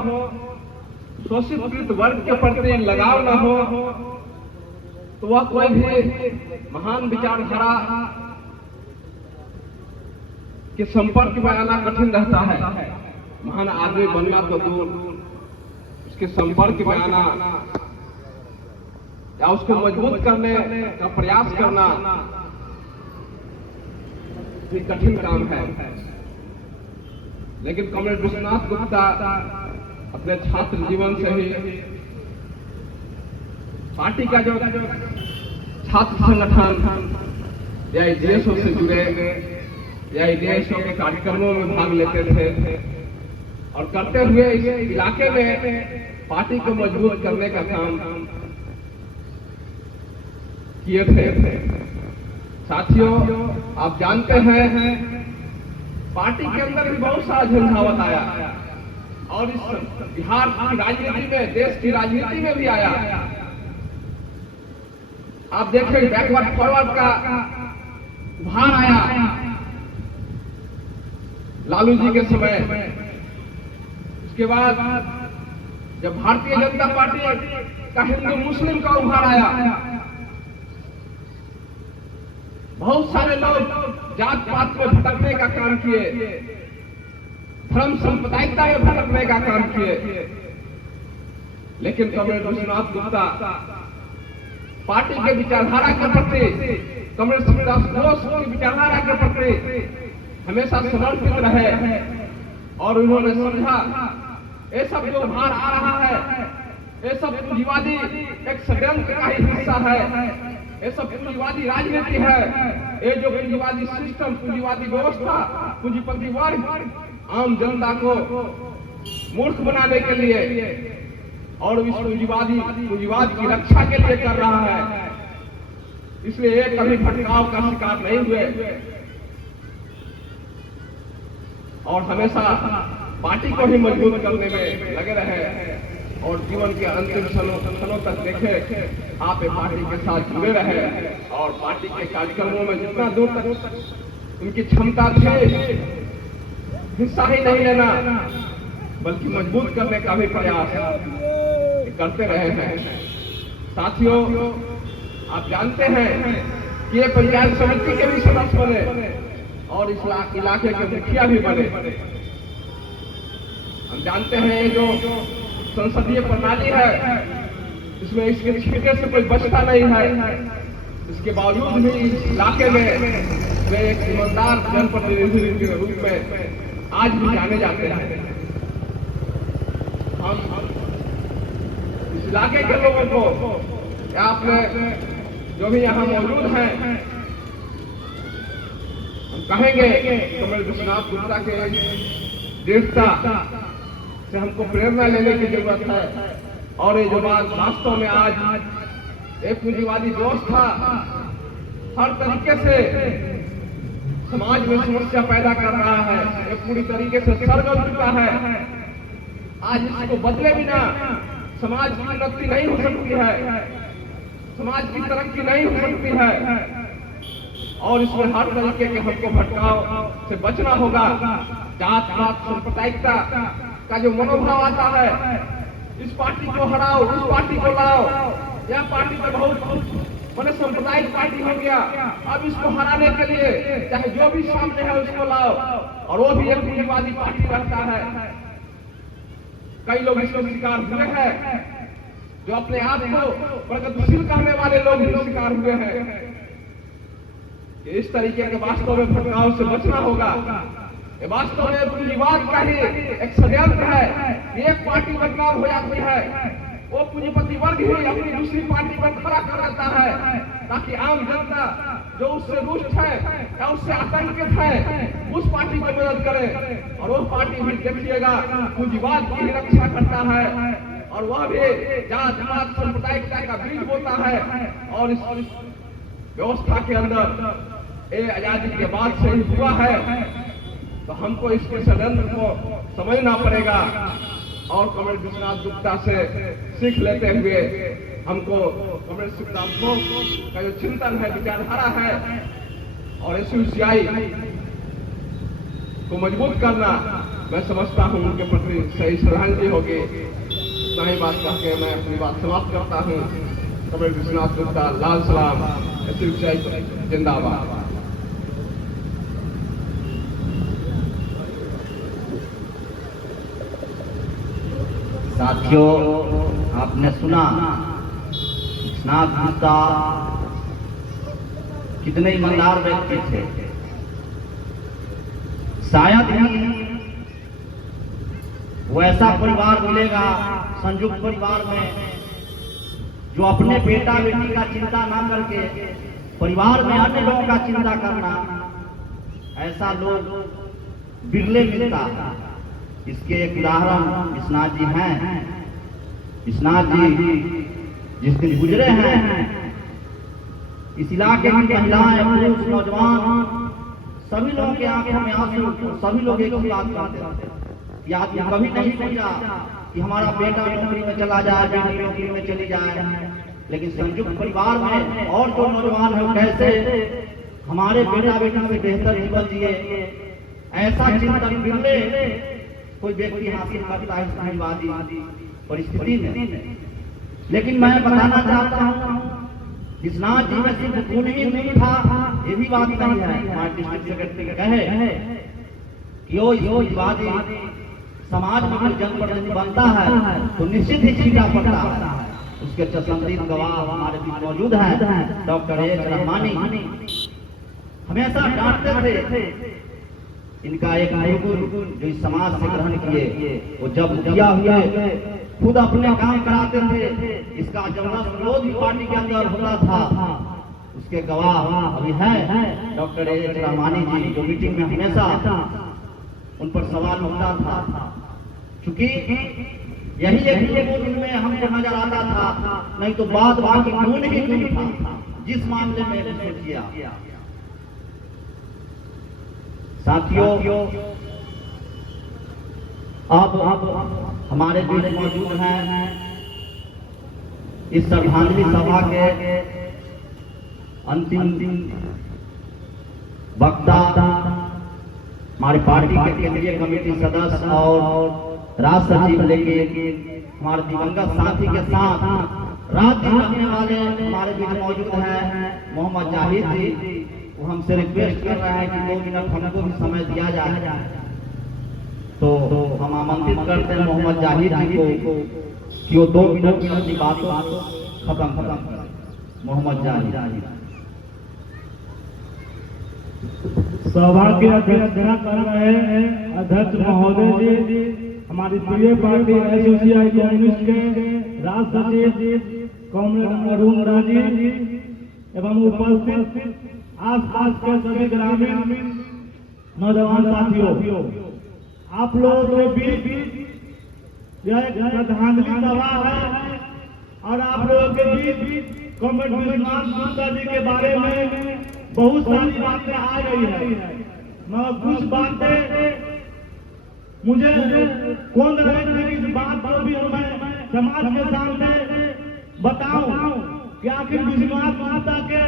शोषित वर्ग के प्रति लगाव न हो तो वह कोई भी महान विचारधारा के संपर्क में आना कठिन रहता है। महान आदमी बनना तो दूर, उसके संपर्क में आना या उसको मजबूत करने का प्रयास करना भी कठिन काम है। लेकिन कॉमरेड विश्वनाथ गुप्ता अपने छात्र जीवन से ही पार्टी का जो छात्र संगठन या एजेएसओ से जुड़े या एजेएसओ के कार्यक्रमों में भाग लेते थे और करते हुए इस इलाके में पार्टी को मजबूत करने का काम किए थे। साथियों, आप जानते हैं पार्टी के अंदर भी बहुत सारा झंझावत आया और इस बिहार की राजनीति में, देश की राजनीति में भी आया। आप देखें बैकवर्ड फॉरवर्ड का उभार आया लालू जी के समय। उसके बाद जब भारतीय जनता पार्टी का हिंदू मुस्लिम का उभार आया, बहुत सारे लोग जात पात में भटकने का काम किए, धर्म सांप्रदायिकता में भटकने का काम किए। लेकिन कॉमरेड विश्वनाथ गुप्ता पार्टी के विचारधारा के प्रति, कॉमरेड सुखदास बोस की विचारधारा के प्रति हमेशा समर्पित रहे और उन्होंने समझा ये सब जो उभार आ रहा है ये सब पूंजीवादी एक षड्यंत्र का ही हिस्सा है, ये सब पूंजीवादी राजनीति है। ये जो पूंजीवादी सिस्टम, पूंजीवादी व्यवस्था, पूंजीपति वर्ग आम जनता को मूर्ख बनाने के लिए और इस पूंजीवाद की रक्षा के लिए कर रहा है, इसलिए ये कभी भटकाव का शिकार नहीं हुए और हमेशा पार्टी को ही मजबूत करने में लगे रहे और जीवन के अंतिम क्षणों तक देखे आप पार्टी के साथ जुड़े रहे और पार्टी के कार्यक्रमों में जितना दूर तक उनकी क्षमता थी हिस्सा ही नहीं लेना बल्कि मजबूत करने का भी प्रयास करते रहे हैं। साथियों, आप जानते हैं कि ये पंचायत समिति के भी सदस्य बने और इस इलाके के मुखिया भी बने। हम जानते हैं ये जो संसदीय प्रणाली है इसमें इसके छींटे से कोई बचता नहीं है, इसके बावजूद भी इस इलाके में वे एक ईमानदार जनप्रतिनिधि के रूप में आज भी जाने जाते हैं। हम इस इलाके के लोगों को या अपने जो भी यहाँ मौजूद हैं हम कहेंगे कॉमरेड विश्वनाथ गुप्ता के दृढ़ता से हमको प्रेरणा लेने की जरूरत है और ये जो बात वास्तव में आज एक पूंजीवादी व्यवस्था हर तरीके से समाज में समस्या पैदा कर रहा है, ये पूरी तरीके से सरगर्म चुका है। आज इसको बदले बिना समाज की उन्नति नहीं हो सकती है, समाज की तरक्की नहीं हो सकती है और इसमें हर तरीके के हमको भटकाव से बचना होगा। जात पात सांप्रदायिकता का जो मनोभाव आता है, इस पार्टी को हराओ, उस पार्टी को लाओ, यह पार्टी तो बहुत मैंने सांप्रदायिक पार्टी हो गया, अब इसको हराने के लिए चाहे जो भी सामने है उसको लाओ और वो भी एक पूंजीवादी पार्टी रहता है। कई लोग इसको शिकार हुए हैं, जो अपने आप को प्रगतिशील कहने वाले लोग भी शिकार हुए हैं। इस तरीके के वास्तव में भटकाव से बचना होगा। ये वास्तव में पूंजीवाद का ही एक षड्यंत्र है। एक पार्टी बदनाम हो जाती है, वो पूंजीपति वर्ग ही अपनी दूसरी पार्टी पर खड़ा कर देता है ताकि आम जनता जो उससे रुष्ट है या उससे आतंकित है उस पार्टी को मदद करे और वो पार्टी भी देखिएगा पूंजीवाद की रक्षा करता है और वह भी जात पात सांप्रदायिकता का बीज बोता है और इस व्यवस्था के अंदर ये आजादी के बाद से ही हुआ है। तो हमको इसके षड्यंत्र को समझना पड़ेगा और कॉमरेड विश्वनाथ गुप्ता से सीख लेते हुए हमको कॉमरेड सुखदास बोस का जो चिंतन है, विचारधारा है और एसयूसीआई को मजबूत करना मैं समझता हूं उनके प्रति सही श्रद्धांजलि होगी। इतना ही बात करके मैं अपनी बात समाप्त करता हूँ। कॉमरेड विश्वनाथ गुप्ता, लाल सलाम, जिंदाबाद। साथियों, आपने सुना विश्वनाथ गुप्ता कितने ईमानदार व्यक्ति थे। शायद ही वो ऐसा परिवार मिलेगा संयुक्त परिवार में जो अपने बेटा बेटी का चिंता ना करके परिवार में अन्य लोगों का चिंता करना, ऐसा लोग बिरले मिलता। इसके एक उदाहरण विश्वनाथ जी हैं। विश्वनाथ जी जिस दिन गुजरे हैं, इस इलाके की महिलाएं, पुरुष, नौजवान, सभी लोगों के आंखों में आंसू, सभी लोग एक ही बात करते थे कि आदमी कभी नहीं सोचा कि हमारा बेटा नौकरी में चला जाए, बेटी नौकरी में चली जाए। लेकिन संयुक्त परिवार में और जो नौजवान है कैसे हमारे बेटा बेटी से बेहतर जीवन जिए, ऐसा चिंतन बिरले कोई व्यक्ति हासिल करता है समाजवादी परिस्थिति में। लेकिन मैं बताना चाहता हूँ, विश्वनाथ जी में सिर्फ गुण ही नहीं था, ये भी बात नहीं है। हमारे डिस्ट्रिक्ट सेक्रेटरी कहे कि यो समाजवादी समाज में कोई जनप्रतिनिधि बनता है तो निश्चित ही जीतना पड़ता है। उसके चश्मदीद गवाह हमारे बीच मौजूद हैं, डॉक्टर ए रहमानी हमेशा डांटते थे। इनका एक गुरु जो इस समाज से ग्रहण किए, वो जब मुखिया हुए खुद अपने काम कराते थे। इसका जबरदस्त विरोध भी पार्टी के अंदर होता था। उसके गवाह अभी है डॉक्टर ए रहमानी जी, जो मीटिंग में हमेशा उन पर सवाल उठता था। चूंकि यही एक गुण में हमको नजर आता था, नहीं तो बात बाकी गुण ही गुण था जिस मामले में सोचिया। साथियों, अब हमारे बीच मौजूद हैं इस श्रद्धांजलि सभा के अंतिम वक्ता, हमारी पार्टी के केंद्रीय कमेटी सदस्य और राष्ट्र सचिव, लेकिन हमारे दिवंगत साथी के साथ रात दिन रहने वाले हमारे बीच मौजूद हैं मोहम्मद जाहिद जी। वो हमसे रिक्वेस्ट कर रहे हैं कि 2 मिनट हमको भी समय दिया जाए, तो हम आमंत्रित करते हैं मोहम्मद जाहिद जी को कि वो 2 मिनट में अपनी बातों खत्म करें। मोहम्मद जाहिद। सभा के अध्यक्षता कर रहे हैं अध्यक्ष महोदय जी, हमारी प्रिय पार्टी एसोसिएशन कम्युनिस्ट के राष्ट्र सचिव कॉमरेड अरुण राजीव जी एवं उपस्थित आसपास के सभी ग्रामीण नौजवान साथियों, आप लोगों के बीच यह एक श्रद्धांजलि सभा है और आप लोगों के बीच कॉमरेड विश्वनाथ गुप्ता जी के बारे में बहुत सारी बातें आ गई है। मगर कुछ बातें मुझे कौन रहे इस बात को भी मैं समाज के सामने बताऊं कि आखिर विश्वनाथ गुप्ता के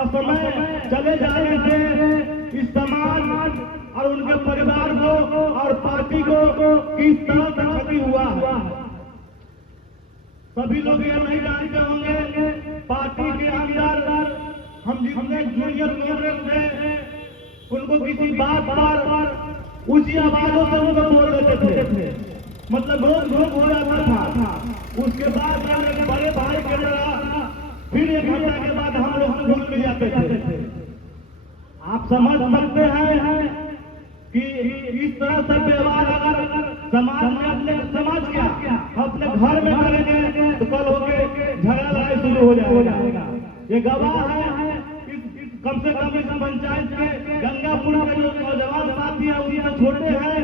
असमय चले जाने से इस समाज और उनके परिवार को और पार्टी को किस तरह से क्षति हुआ है। सभी लोग ये नहीं जानते होंगे, पार्टी के अंदर हम जितने जूनियर कॉमरेड थे उनको किसी बात पर ऊंची आवाजों से उनको बोल देते थे, मतलब रोक हो जाता था। उसके बाद बड़े भाई के तरह फिर 1 घंटा के बाद हम लोग भूल मिल जाते थे। आप समझ सकते हैं कि इस तरह से व्यवहार अगर समाज में अपने समाज क्या अपने घर में करेंगे तो कल होके झगड़ा लड़ाई शुरू हो जाएगा। ये गवाह है कम से कम इस पंचायत के गंगापुर के जो नौजवान साथी है उनसे छोटे हैं,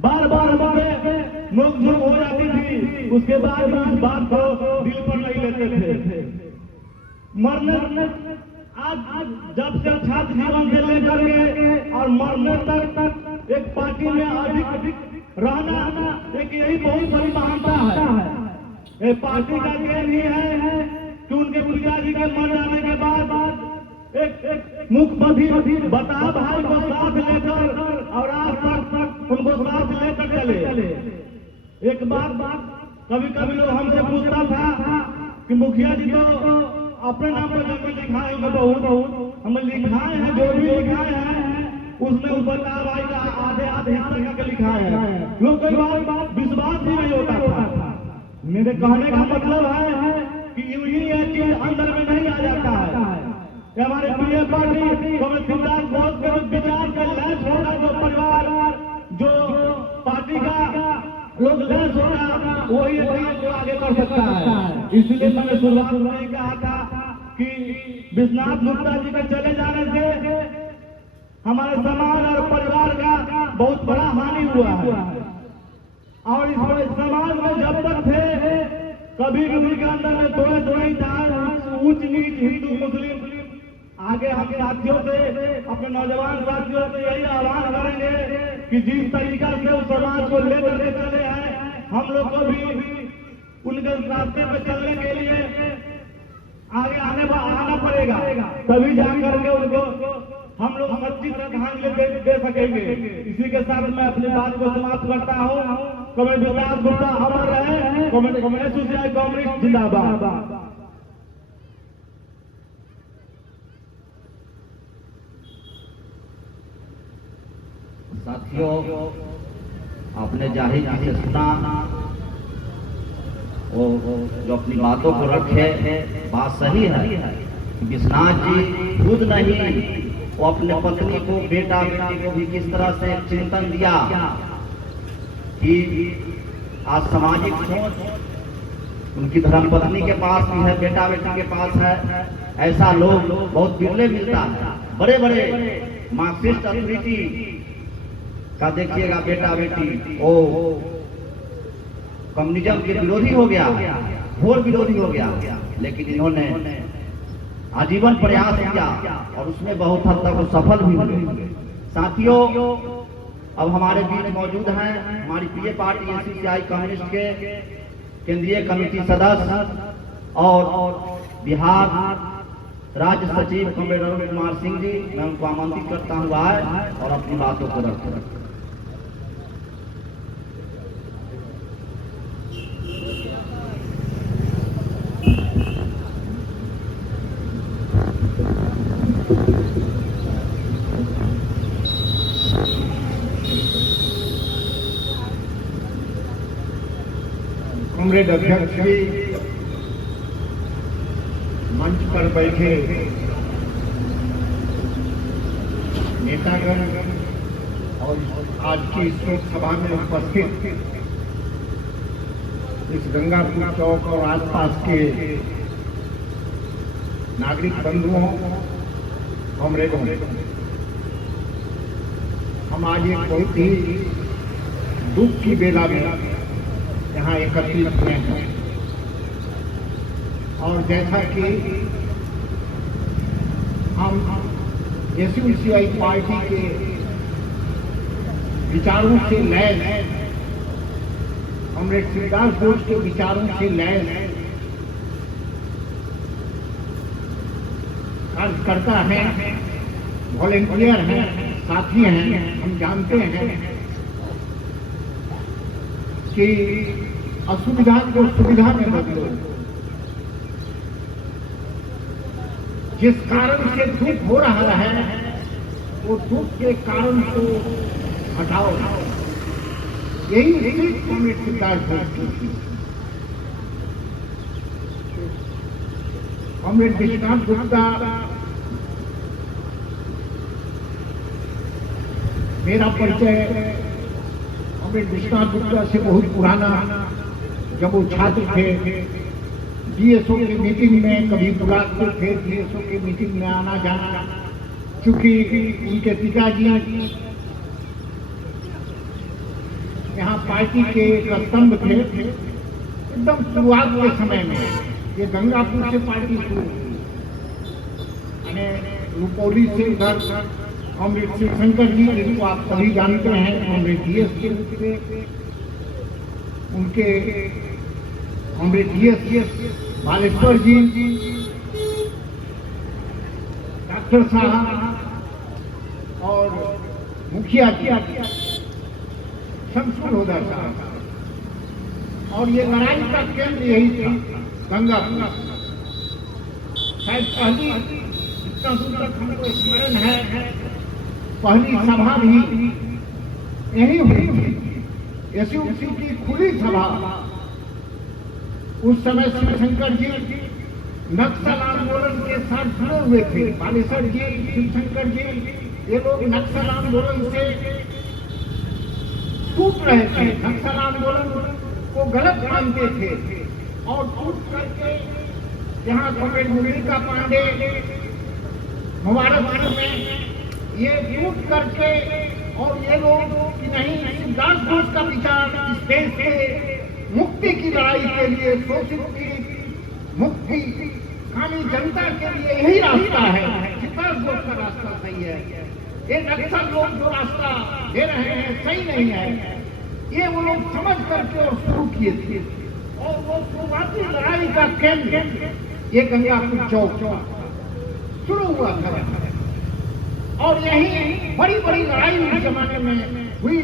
बार नोक झोंक हो जाती थी। उसके बाद इस बात को दिल पर नहीं लेते थे। मरने आज जब से छात्र जीवन से लेकर के और मरने तक एक पार्टी में अधिक रहना एक यही बहुत बड़ी महानता है। एक पार्टी का गेम ही है कि उनके पिताजी के मर जाने के बाद एक मुख्यमंत्री बता भाई को साथ लेकर और आज तक उनको साथ लेकर चले। एक बात कभी कभी लोग हमसे पूछता था कि मुखिया जी तो अपने नाम पर जमीन लिखाए होंगे बहुत, हम लिखाए हैं, जो भी लिखाए हैं उसमें उपरकार भाई का आधे हिस्से का लिखाए हैं। लोग कई बार विश्वास ही नहीं होता था। मेरे कहने का मतलब है कि यूं ही यह चीज अंदर में नहीं आ जाता है। ये हमारे प्रिय पार्टी शिवदास बहुत विचार कर लैस होगा, जो परिवार जो पार्टी का लोग लैस होगा वही को आगे कर सकता है। इसलिए मैंने शुरुआत में कहा था कि विश्वनाथ गुप्ता जी के चले जाने से हमारे समाज और परिवार का बहुत बड़ा हानि हुआ है। और इस समाज में जब तक थे कभी भी उनके अंदर में द्वेष नहीं था, ऊंच नीच हिंदू मुस्लिम। आगे हम साथियों से, अपने नौजवान साथियों से यही आह्वान करेंगे कि जिस तरीका से उस समाज को लेकर के चले हैं, हम लोग को भी उनके रास्ते पर चलने के लिए आगे आना पड़ेगा, तभी जाकर के उनको हम लोग सच्ची श्रद्धांजलि दे सकेंगे। इसी के साथ मैं अपनी बात को समाप्त करता हूँ। कॉमरेड विश्वनाथ गुप्ता अमर रहे, कम्युनिस्ट जिंदाबाद। साथियों, आपने जाहिर जिसे सुना वो जो अपनी बातों को रखे, बात सही है। विश्वनाथ जी खुद नहीं, वो अपने पत्नी को, बेटा बेटी को भी किस तरह से चिंतन दिया कि आज सामाजिक सोच उनकी धर्मपत्नी के पास भी है, बेटा बेटी के पास है। ऐसा लोग बहुत बिरले मिलता है। बड़े बड़े मार्क्सिस्ट अथॉरिटी का देखिएगा बेटा बेटी, ओ कम्युनिज्म के विरोधी हो गया, घोर विरोधी हो गया, लेकिन इन्होंने आजीवन प्रयास किया और उसमें बहुत हद तक वो सफल भी हुए। साथियों, अब हमारे बीच मौजूद हैं हमारी प्रिय पार्टी ACCI कम्युनिस्ट के केंद्रीय कमेटी सदस्य और बिहार राज्य सचिव कॉमरेड अरुण कुमार सिंह जी। मैं उनको आमंत्रित करता हूँ आए और अपनी बातों को रखें। कॉमरेड अध्यक्ष जी, मंच पर बैठे नेतागण और आज की शोक सभा में उपस्थित इस गंगापुर चौक और आसपास के नागरिक बंधुओं, कॉमरेडों, हम आज एक बहुत ही दुख की बेला में यहाँ एकत्रित हुए हैं। और जैसा कि हम ACCI पार्टी के विचारों से लैस, कॉमरेड शिवदास बोस के विचारों से लैस कार्यकर्ता हैं, वॉलेंटियर हैं, साथी हैं, हम जानते हैं कि असुविधा को सुविधा में बदलो। जिस कारण से दुख हो रहा है वो दुख के कारण को हटाओ, यही सीख कॉमरेड शिवदास बोस की थी। कॉमरेड विश्वनाथ गुप्ता मेरा परिचय कॉमरेड विश्वनाथ गुप्ता से बहुत पुराना, जब वो छात्र थे DSO की मीटिंग में कभी बुलाते थे, DSO की मीटिंग में आना जाना, क्योंकि उनके पिताजी यहाँ पार्टी के एक स्तंभ थे। एकदम शुरुआत के समय में ये गंगापुर से पार्टी शुरू हुई, रुपौली से इधर कॉमरेड शिवशंकर जी, जिनको आप सभी जानते हैं, कॉमरेड DS के रूप में, उनके कॉमरेड DS बालेश्वर जी, डॉक्टर साहब और मुखिया जी शमशुल होदा साहब, और ये लड़ाई का केंद्र यही था, गंगा। शायद पहली, इतना दूर तक हमको स्मरण है, पहली सभा भी यही हुई थी, एसयूसी की खुली सभा। उस समय शिवशंकर जी नक्सल आंदोलन के साथ जुड़े हुए थे। बालेश्वर जी, शिवशंकर जी, ये लोग नक्सल आंदोलन से टूट रहे थे, नक्सल आंदोलन को गलत मानते थे और टूट करके यहाँ कॉमरेड मुनिका पांडे मुबारकपुर में ये टूट करके और ये लोग कि नहीं, शिवदास बोस का विचार इस देश से मुक्ति की लड़ाई के लिए, शोषित पीड़ित मुक्ति कामी जनता के लिए यही रास्ता है, शिवदास बोस का रास्ता सही है। ये नक्सल लोग जो रास्ता दे रहे हैं सही नहीं है, ये वो लोग समझ करके और शुरू किए थे। और वो शुरुआती लड़ाई का केंद्र ये गंगापुर चौक शुरू हुआ था और यही बड़ी बड़ी लड़ाई उस जमाने में हुई।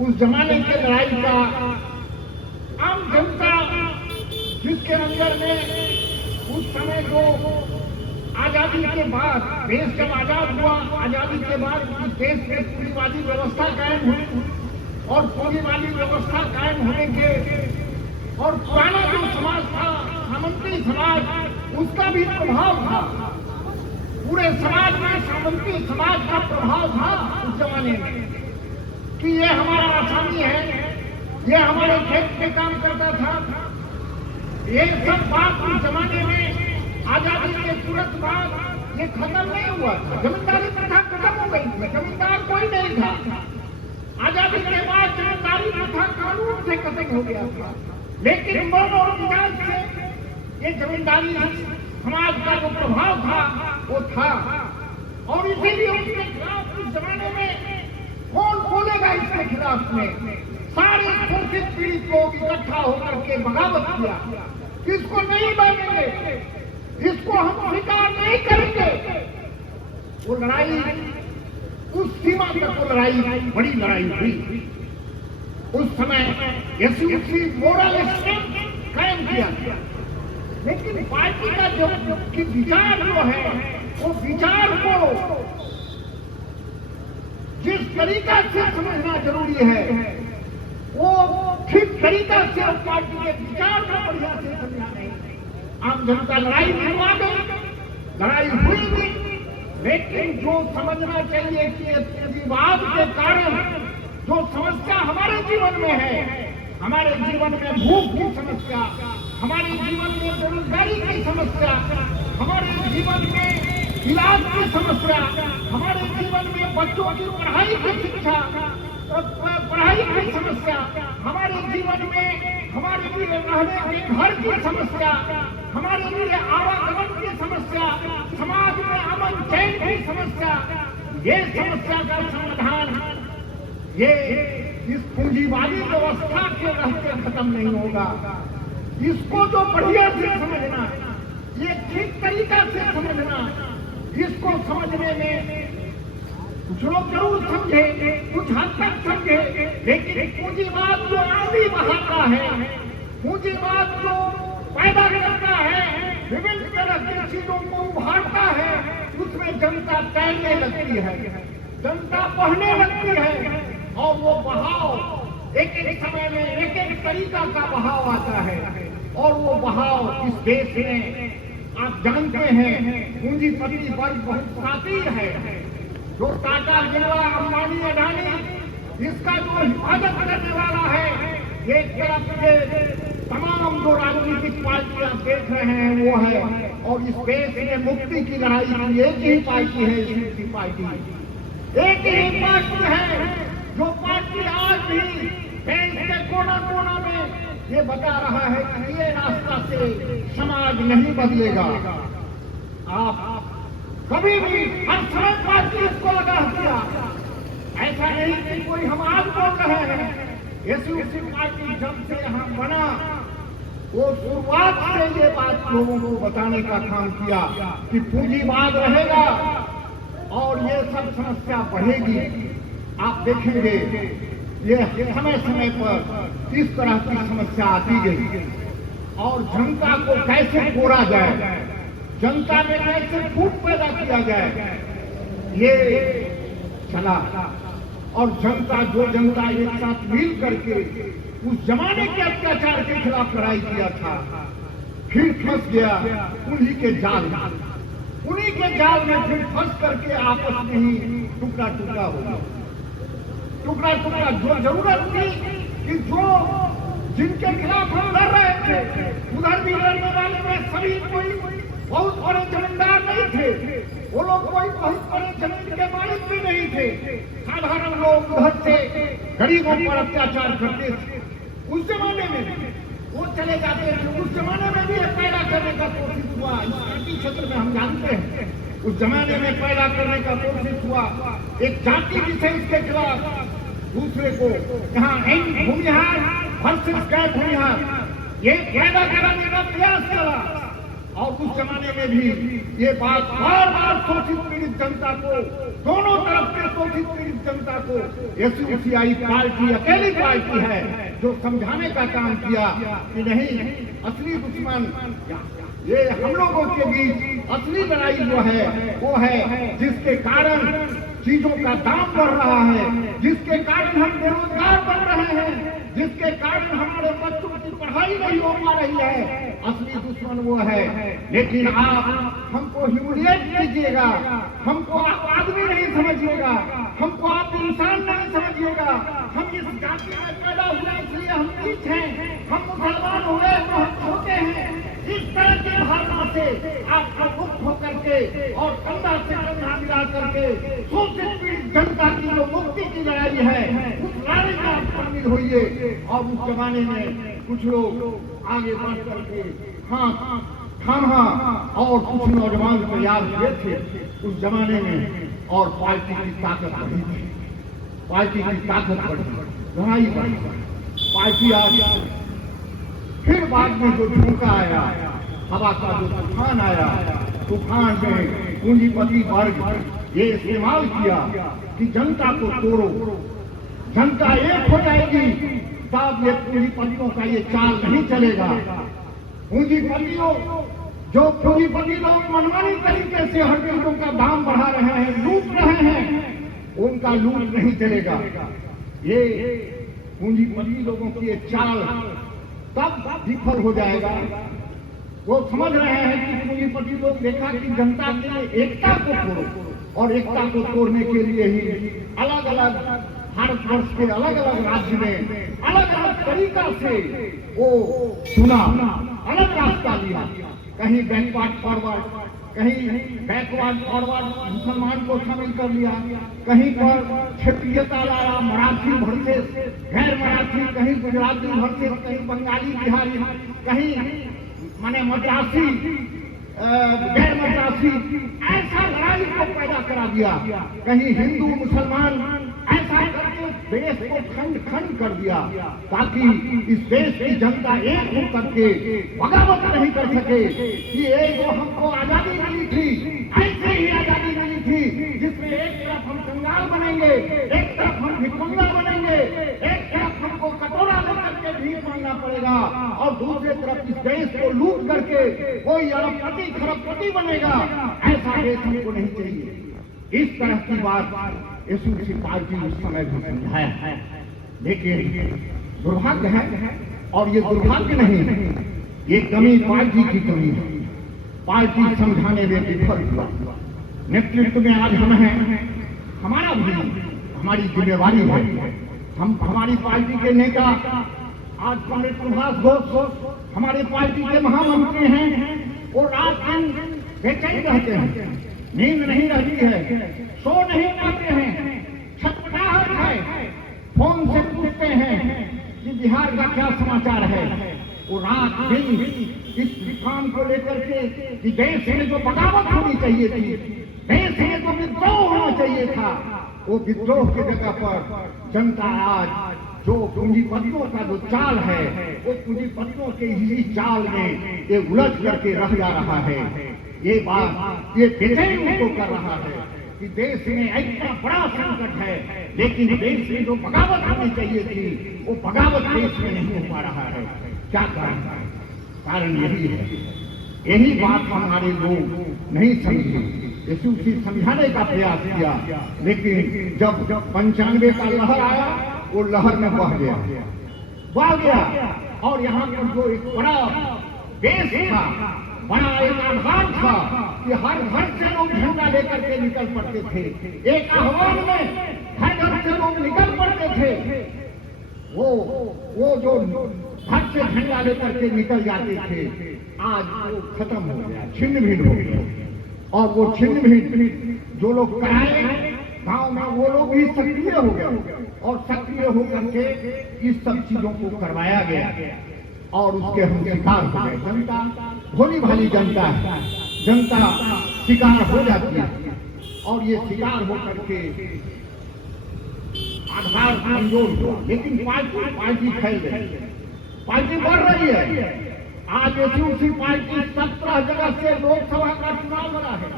उस जमाने के लड़ाई का आम जनता, जिसके अंदर में उस समय जो आजादी के बाद, देश जब आजाद हुआ, आजादी के बाद इस देश में पूंजीवादी व्यवस्था कायम हुई और पूंजीवादी व्यवस्था कायम होने के और पुराना जो समाज था, सामंती समाज, उसका भी प्रभाव था। पूरे समाज में सामंती समाज का प्रभाव था उस जमाने में कि ये हमारा आसामी है, ये हमारे खेत में काम करता था। ये सब बात उस जमाने में आजादी के तुरंत बाद ये खत्म नहीं हुआ था। जमींदारी प्रथा खत्म हो गई थी, जमींदार कोई नहीं था। आजादी के बाद जमींदारी प्रथा कानून से खत्म हो गया था, लेकिन मन और विचार से ये जमींदारी समाज का जो प्रभाव था वो था। और इसीलिए उसके खिलाफ उस जमाने में कौन बोलेगा इसके खिलाफ में, सारे शोषित पीड़ित लोग इकट्ठा होकर के बगावत किया। इसको नहीं मानेंगे, इसको हम स्वीकार नहीं करेंगे। वो लड़ाई उस सीमा तक वो लड़ाई, बड़ी लड़ाई हुई। उस समय एसयूसी मोरल स्ट्रेंथ कायम किया गया, लेकिन पार्टी का जो विचार जो है, वो विचार को जिस तरीका से समझना जरूरी है, वो ठीक तरीका से पार्टी के विचार को बढ़िया से समझा नहीं। आम जनता लड़ाई में आ गई, लड़ाई हुई भी, लेकिन जो समझना चाहिए कि पूंजीवाद के कारण जो समस्या हमारे जीवन में है, हमारे जीवन में भूख की समस्या, हमारे जीवन में बेरोजगारी की समस्या, हमारे जीवन में इलाज की समस्या, हमारे जीवन में बच्चों की पढ़ाई की शिक्षा, पढ़ाई की समस्या, हमारे जीवन में हमारे लिए रहने के घर की समस्या, हमारे लिए आवागमन की समस्या, समाज में अमन चैन की समस्या, ये समस्या का समाधान ये इस पूंजीवादी व्यवस्था के रहते खत्म नहीं होगा। इसको जो बढ़िया से समझना, ये ठीक तरीका से समझना, इसको समझने में कुछ लोग जरूर समझे, कुछ हद तक समझे, लेकिन पूंजीवाद जो आंधी बहाता है, पूंजीवाद जो पैदा करता है, विभिन्न तरह की चीजों को उभारता है, उसमें जनता तैरने लगती है, जनता बहने लगती है और वो बहाव एक एक समय में एक एक तरीका का बहाव आता है। और वो बहाव इस देश में आप जानते हैं पूंजीपति वर्ग बहुत शातिर है, जो टाटा बिरला अंबानी अडानी इसका जो हिफाजत करने वाला है। एक तरफ से तमाम जो राजनीतिक पार्टियां देख रहे हैं वो है, और इस देश में मुक्ति की लड़ाई की एक ही पार्टी है, एसयूसी पार्टी, एक ही पार्टी है जो पार्टी आज भी देश के कोना कोना में ये बता रहा है कि ये रास्ता से समाज नहीं बदलेगा। आप कभी भी हर समय पार्टी इसको लगा दिया, ऐसा नहीं कि कोई हम आज बोल रहे हैं। एसयूसी पार्टी जब से यहाँ बना, वो शुरुआत से ये बात लोगों को बताने का काम किया कि पूंजीवाद रहेगा और ये सब समस्या बढ़ेगी। आप देखेंगे ये समय समय पर इस तरह की समस्या आती गई और जनता को कैसे तोड़ा जाए, जनता में कैसे फूट पैदा किया जाए, ये चला। और जनता जो जनता एक साथ मिल करके उस जमाने के अत्याचार के खिलाफ लड़ाई किया था, फिर फंस गया उन्हीं के जाल में, उन्हीं के जाल में फिर फंस करके आपस में ही टुकड़ा टुकड़ा हो गया, टुकड़ा टुकड़ा। जो जरूरत थी कि जो जिनके खिलाफ हम लड़ रहे थे, उधर भी लड़ने वाले में सभी कोई बहुत बड़े जमींदार नहीं थे, वो लोग कोई बहुत बड़े जमीन के मालिक भी नहीं थे, साधारण लोग उधर से गरीबों पर अत्याचार करते थे। उस जमाने में वो चले जाते थे, उस जमाने में भी पैदा करने का कोशिश हुआ, इस क्षेत्र में हम जानते हैं, उस जमाने में पैदा करने का कोशिश हुआ एक जाति विशेष के खिलाफ, दूसरे को यहाँ भूमिहार वर्सेस गैर भूमिहार, ये पैदा कराने का प्रयास करा। और उस जमाने में भी ये बात बार बार शोषित पीड़ित जनता को, दोनों तरफ के शोषित पीड़ित जनता को एसयूसीआई पार्टी अकेली पार्टी है जो समझाने का काम किया कि नहीं, असली दुश्मन ये हम लोगों के बीच असली लड़ाई जो है वो है जिसके कारण चीजों का दाम बढ़ रहा है, जिसके कारण हम बेरोजगार बन रहे हैं, जिसके कारण हमारे बच्चों की पढ़ाई नहीं हो पा रही है, असली दुश्मन वो है। लेकिन आप हमको ह्यूमिलिएट कीजिएगा, हमको आप आदमी नहीं समझिएगा, हमको आप इंसान नहीं समझिएगा, हम इस जाति में पैदा हुए इसलिए हम नीच हैं, हम मुसलमान हुए तो हम छोटे हैं, इस तरह की भावना से आपको मुक्त होकर के और कंधा से कंधा मिला करके शोषित पीड़ित जनता की जो मुक्ति की लड़ाई है उस लड़ाई में आप शामिल होइए। और उस जमाने में कुछ लोग आगे बढ़ करके हाँ थामा और कुछ नौजवान तैयार हुए थे उस जमाने में, और पार्टी की ताकत बढ़ी थी, पार्टी की ताकत बढ़ी, लड़ाई बढ़ी, पार्टी आ गई। फिर बाद में जो झोंका आया, हवा का जो तूफान आया, तूफान में पूंजीपति वर्ग ये इस्तेमाल किया कि जनता को तोड़ो, जनता एक हो जाएगी, तब ये पूंजीपतियों का ये चाल नहीं चलेगा। पूंजीपतियों जो पूंजीपति लोग मनमानी तरीके से हर चीजों का दाम बढ़ा रहे हैं, लूट रहे हैं, उनका लूट नहीं चलेगा। ये पूंजीपति लोगों की ये चाल तब विफल हो जाएगा। वो समझ रहे हैं कि पूंजीपति लोग देखा कि जनता के एकता को तोड़ो, और एकता को तोड़ने के लिए ही अलग अलग भारतवर्ष के अलग अलग राज्य में अलग अलग तरीका से वो चुना, अलग रास्ता लिया, कहीं बैकवर्ड फॉरवर्ड, कहीं बैकवर्ड फॉरवर्ड मुसलमान को शामिल कर लिया, कहीं पर क्षेत्रीयता लाया, मराठी वर्सेस गैर मराठी, कहीं गुजराती वर्सेस, कहीं बंगाली बिहारी, कहीं माने मद्रासी गैर मद्रासी, ऐसा लड़ाई को पैदा करा दिया, कहीं हिंदू मुसलमान, ऐसा करके देश को खंड खंड कर दिया ताकि इस देश की जनता एक हो करके बगावत नहीं कर सके कि ये जो हमको आजादी मिली थी ऐसे ही आजादी मिली थी जिसमें एक तरफ हम कंगाल बनेंगे, एक तरफ हम भिखमंगा बनेंगे, एक तरफ हमको कटोरा लेकर के भीख मांगना पड़ेगा और दूसरे तरफ इस देश को लूट करके कोई अरबपति खरबपति बनेगा। ऐसा देश हमको नहीं चाहिए। इस तरह की बात एसयूसी पार्टी उस समय भी समझाया है, लेकिन दुर्भाग्य है, और ये दुर्भाग्य नहीं है, ये कमी पार्टी की कमी है। पार्टी समझाने में विफल हुआ। नेतृत्व में आज हम हैं, हमारा भी हमारी जिम्मेवारी है। हम हमारी पार्टी के नेता आज पंडित सुभाष घोष हमारी पार्टी के महामंत्री हैं, वो रात दिन बेचैन रहते हैं, नींद नहीं रहती है, सो नहीं पाते हैं, छटपटाहट है, फोन से पूछते हैं कि बिहार का क्या समाचार है। वो रात दिन इस काम को लेकर के कि देश में जो बगावत होनी चाहिए थी, देश में जो विद्रोह होना चाहिए था, वो विद्रोह की जगह पर जनता आज जो पूंजीपतियों का जो चाल है वो पूंजीपतियों के ही चाल में ये उलझ करके रह जा रहा है। ये बात ये बेचैन को कर रहा है। कि देश में इतना बड़ा संकट है, लेकिन देश में जो बगावत होनी चाहिए थी वो बगावत देश में नहीं हो पा रहा है। क्या कारण यही है, यही बात हमारे लोग नहीं समझे। यीशु समझाने का प्रयास किया, लेकिन जब 95 का लहर आया वो लहर में बह गया और यहाँ पर जो एक बड़ा देश था, बड़ा एक आह्वान था कि हर घर से लोग झंडा लेकर के निकल पड़ते थे। एक आह्वान में हर घर से लोग निकल पड़ते थे। वो जो घर से झंडा लेकर के निकल जाते थे, आज वो खत्म हो गया, छिन्न भिन्न हो गया। और वो छिन्न भिन्न जो लोग कराए गांव में, वो लोग भी सक्रिय हो गए और सक्रिय होकर के इस सब चीजों को करवाया गया और उसके हम शिकार हो गए। जनता भोली भाली जनता है, जनता शिकार हो जाती है और ये शिकार होकर के आधार कमजोर हुआ। लेकिन पार्टी फैल गई, पार्टी बढ़ रही है। आज एसयूसी पार्टी 17 जगह से लोकसभा का चुनाव लड़ा है।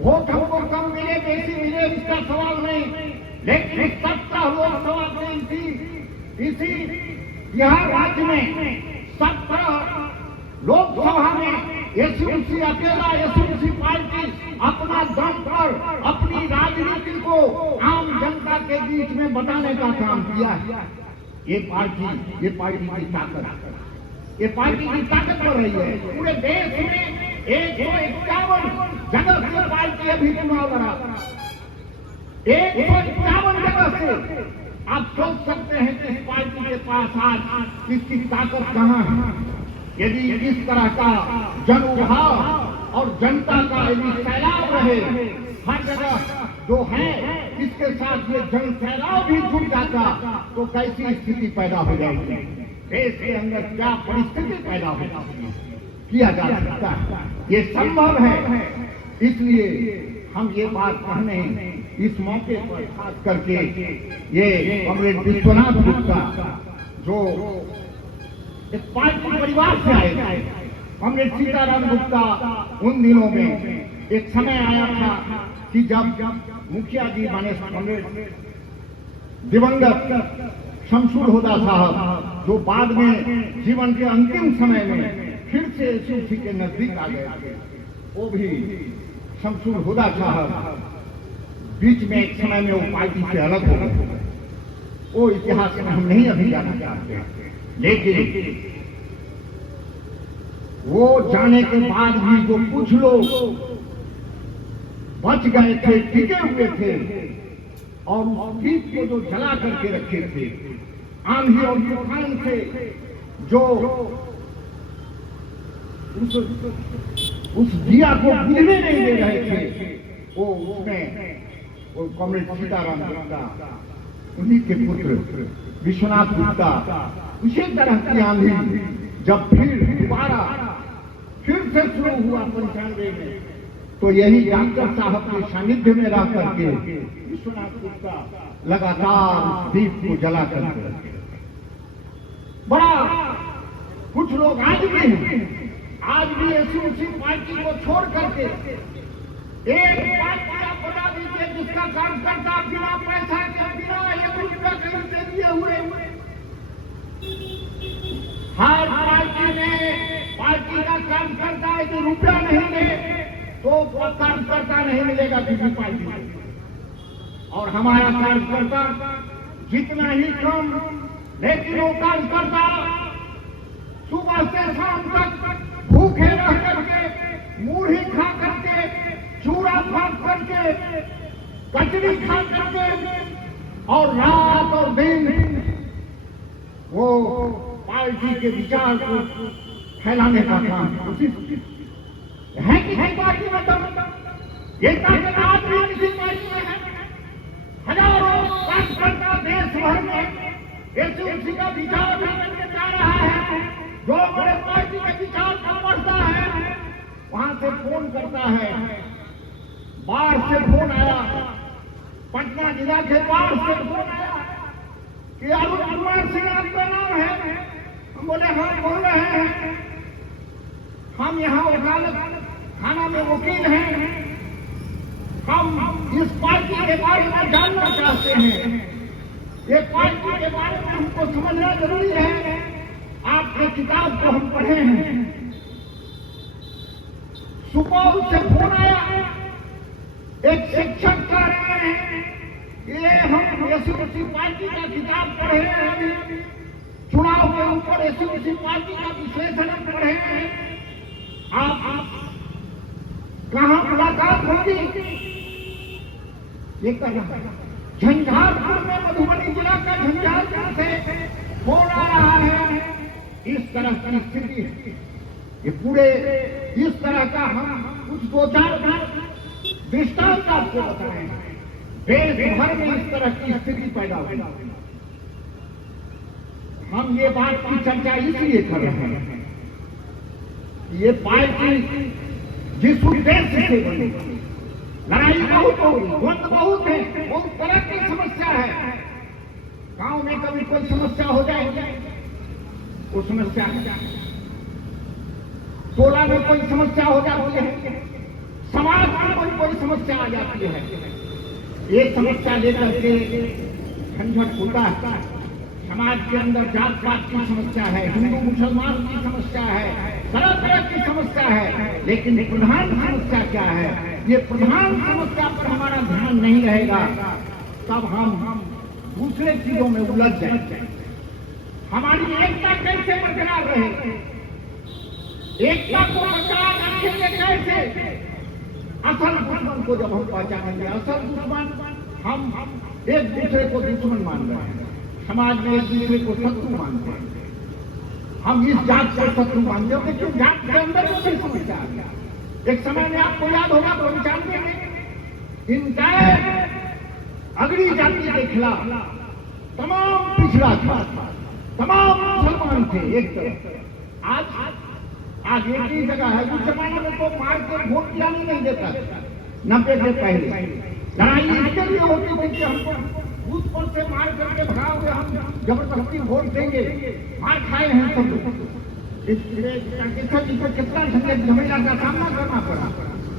वोट हमको कम मिले बेसी मिले इसका सवाल नहीं, लेकिन 17 लोकसभा में इसी बिहार राज्य में 17 लोकसभा में एसयूसी अकेला एसयूसी पार्टी अपना दम पर अपनी राजनीति को आम जनता के बीच में बताने का काम किया है। ये पार्टी की ताकत, ये पार्टी की ताकत बढ़ रही है। पूरे देश में 151 जगह से पार्टी अभी चुनाव लड़ा, 151 जगह से। आप सोच सकते हैं कि इस पार्टी के पास आज इसकी ताकत कहाँ है। यदि इस तरह का जन उभाव और जनता का यदि सैलाब रहे हर जगह जो है, इसके साथ ये जन सैलाब भी जुट जाता तो कैसी स्थिति पैदा हो जाएगी, देश के अंदर क्या परिस्थिति पैदा हो जाती है, किया जा सकता है, ये संभव है। इसलिए हम ये बात कहने इस मौके पर खास करके ये कॉमरेड विश्वनाथ गुप्ता जो एक पार्टी परिवार से आए थे, कॉमरेड सीताराम गुप्ता, उन दिनों में एक समय आया था कि जब मुखिया जी बने कॉमरेड दिवंगत शमशुर हुदा साहब, जो बाद में जीवन के अंतिम समय में फिर से एसयूसी के नजदीक आ गए थे, वो भी शमशुर हुदा साहब बीच में एक समय में वो पार्टी से अलग हो गए। वो इतिहास में हम नहीं अभी जाना चाहते, लेकिन वो जाने के बाद भी जो कुछ लोग बच गए थे, टिके हुए थे और उस दीप को जो जला करके रखे थे, आंधी और तूफान से जो उस दिया को बुझने नहीं दे रहे थे, वो उसमें वो कॉमरेड सीताराम गुप्ता, उन्हीं के पुत्र विश्वनाथ गुप्ता, उसी तरह की आंधी जब फिर दोबारा फिर से शुरू हुआ 95 में, तो यही डॉक्टर साहब के सानिध्य में रह करके विश्वनाथ गुप्ता लगातार दीप को जला करके बड़ा कुछ लोग आज भी हैं, आज भी एसयूसी पार्टी को छोड़ करके एक पार्टी आप बता दीजिए जिसका कार्यकर्ता बिना पैसा के बिना 1 रुपया कहीं से दिए हुए, हर पार्टी में पार्टी का कार्यकर्ता यदि रुपया नहीं दे तो कार्यकर्ता नहीं मिलेगा किसी पार्टी को। और हमारा कार्यकर्ता जितना ही कम, लेकिन वो कार्यकर्ता सुबह से शाम तक भूखे रह करके, मूढ़ी खा करके, चूड़ा खा करके, कचड़ी खा करके और रात और दिन वो पार्टी के विचार को फैलाने का काम कोशिश है कि है पार्टी में तब ये ताकत आज भी किसी पार्टी में है। हजारों कार्यकर्ता देश भर में एसयूसी का विचार करने जा रहा है, जो बड़े पार्टी के विचार का पढ़ता है वहां से फोन करता है। बाढ़ से फोन आया, पटना जिला के बाढ़ से फोन आया कि अरुण कुमार सिंह आपका नाम है। हम बोले हाँ बोल रहे हैं, हम यहाँ वकालत थाना में वकील हैं, हम इस पार्टी के बारे में जानना चाहते हैं। ये पार्टी के बारे में हमको समझना जरूरी है। आपके किताब को हम पढ़े हैं। सुपौल से फोन आया, एक शिक्षक कह रहे हैं ये हम एसयूसी पार्टी का किताब पढ़े हैं, चुनाव के ऊपर एसयूसी पार्टी का विश्लेषण पढ़े हैं। आप कहाँ मुलाकात होगी? ये झंझारपुर में, मधुबनी जिला का झंझारपुर से फोन आ रहा है। इस तरह की स्थिति, ये पूरे इस तरह का हम कुछ दो चार दृष्टांत आपको बताए हैं। देश भर में इस तरह की स्थिति पैदा हुई। हम ये बात की चर्चा इसलिए कर रहे हैं, ये पार्टी जिस उद्देश्य से बनी, लड़ाई बहुत होगी, द्वंद्व बहुत है, बहुत तरह की समस्या है। गांव में कभी कोई समस्या हो जाए, वो समस्या टोला में कोई समस्या हो जाती है, समाज में कोई समस्या आ जाती है। ये समस्या लेकर के झंझट होता है। समाज के अंदर जात पात की समस्या है, हिंदू मुसलमान की समस्या है, तरह तरह की समस्या है। लेकिन प्रधान समस्या क्या है? ये प्रधान समस्या पर हमारा ध्यान नहीं रहेगा, तब हम दूसरे चीजों में उलझ जाएंगे। हमारी एकता कैसे बरकरार रहे? एकता को बरकरार रखेंगे कैसे? असल दुश्मन को जब हम पहचानेंगे, असल दुश्मन हम एक दूसरे को दुश्मन मान रहे हैं, समाज में एक दूसरे को शत्रु मानते हैं। हम इस जात को शत्रु मानते हैं, लेकिन जात के अंदर कोई समस्या आ गया। एक समय में आपको याद होगा 95 में इनका अगली जाति के खिलाफ तमाम पिछड़ा था, तमाम मुसलमान थे एक तरफ। आज एक ही जगह है। उस जमाने में तो मार के वोट गिराने नहीं देता। 90 के पहले लड़ाई इसके लिए होती थी कि हमको बूथ पर से मार करके भगाओगे, हम जबरदस्ती वोट देंगे। मार खाए हैं सब लोग। इसमें कितना झमेला का सामना करना पड़ा।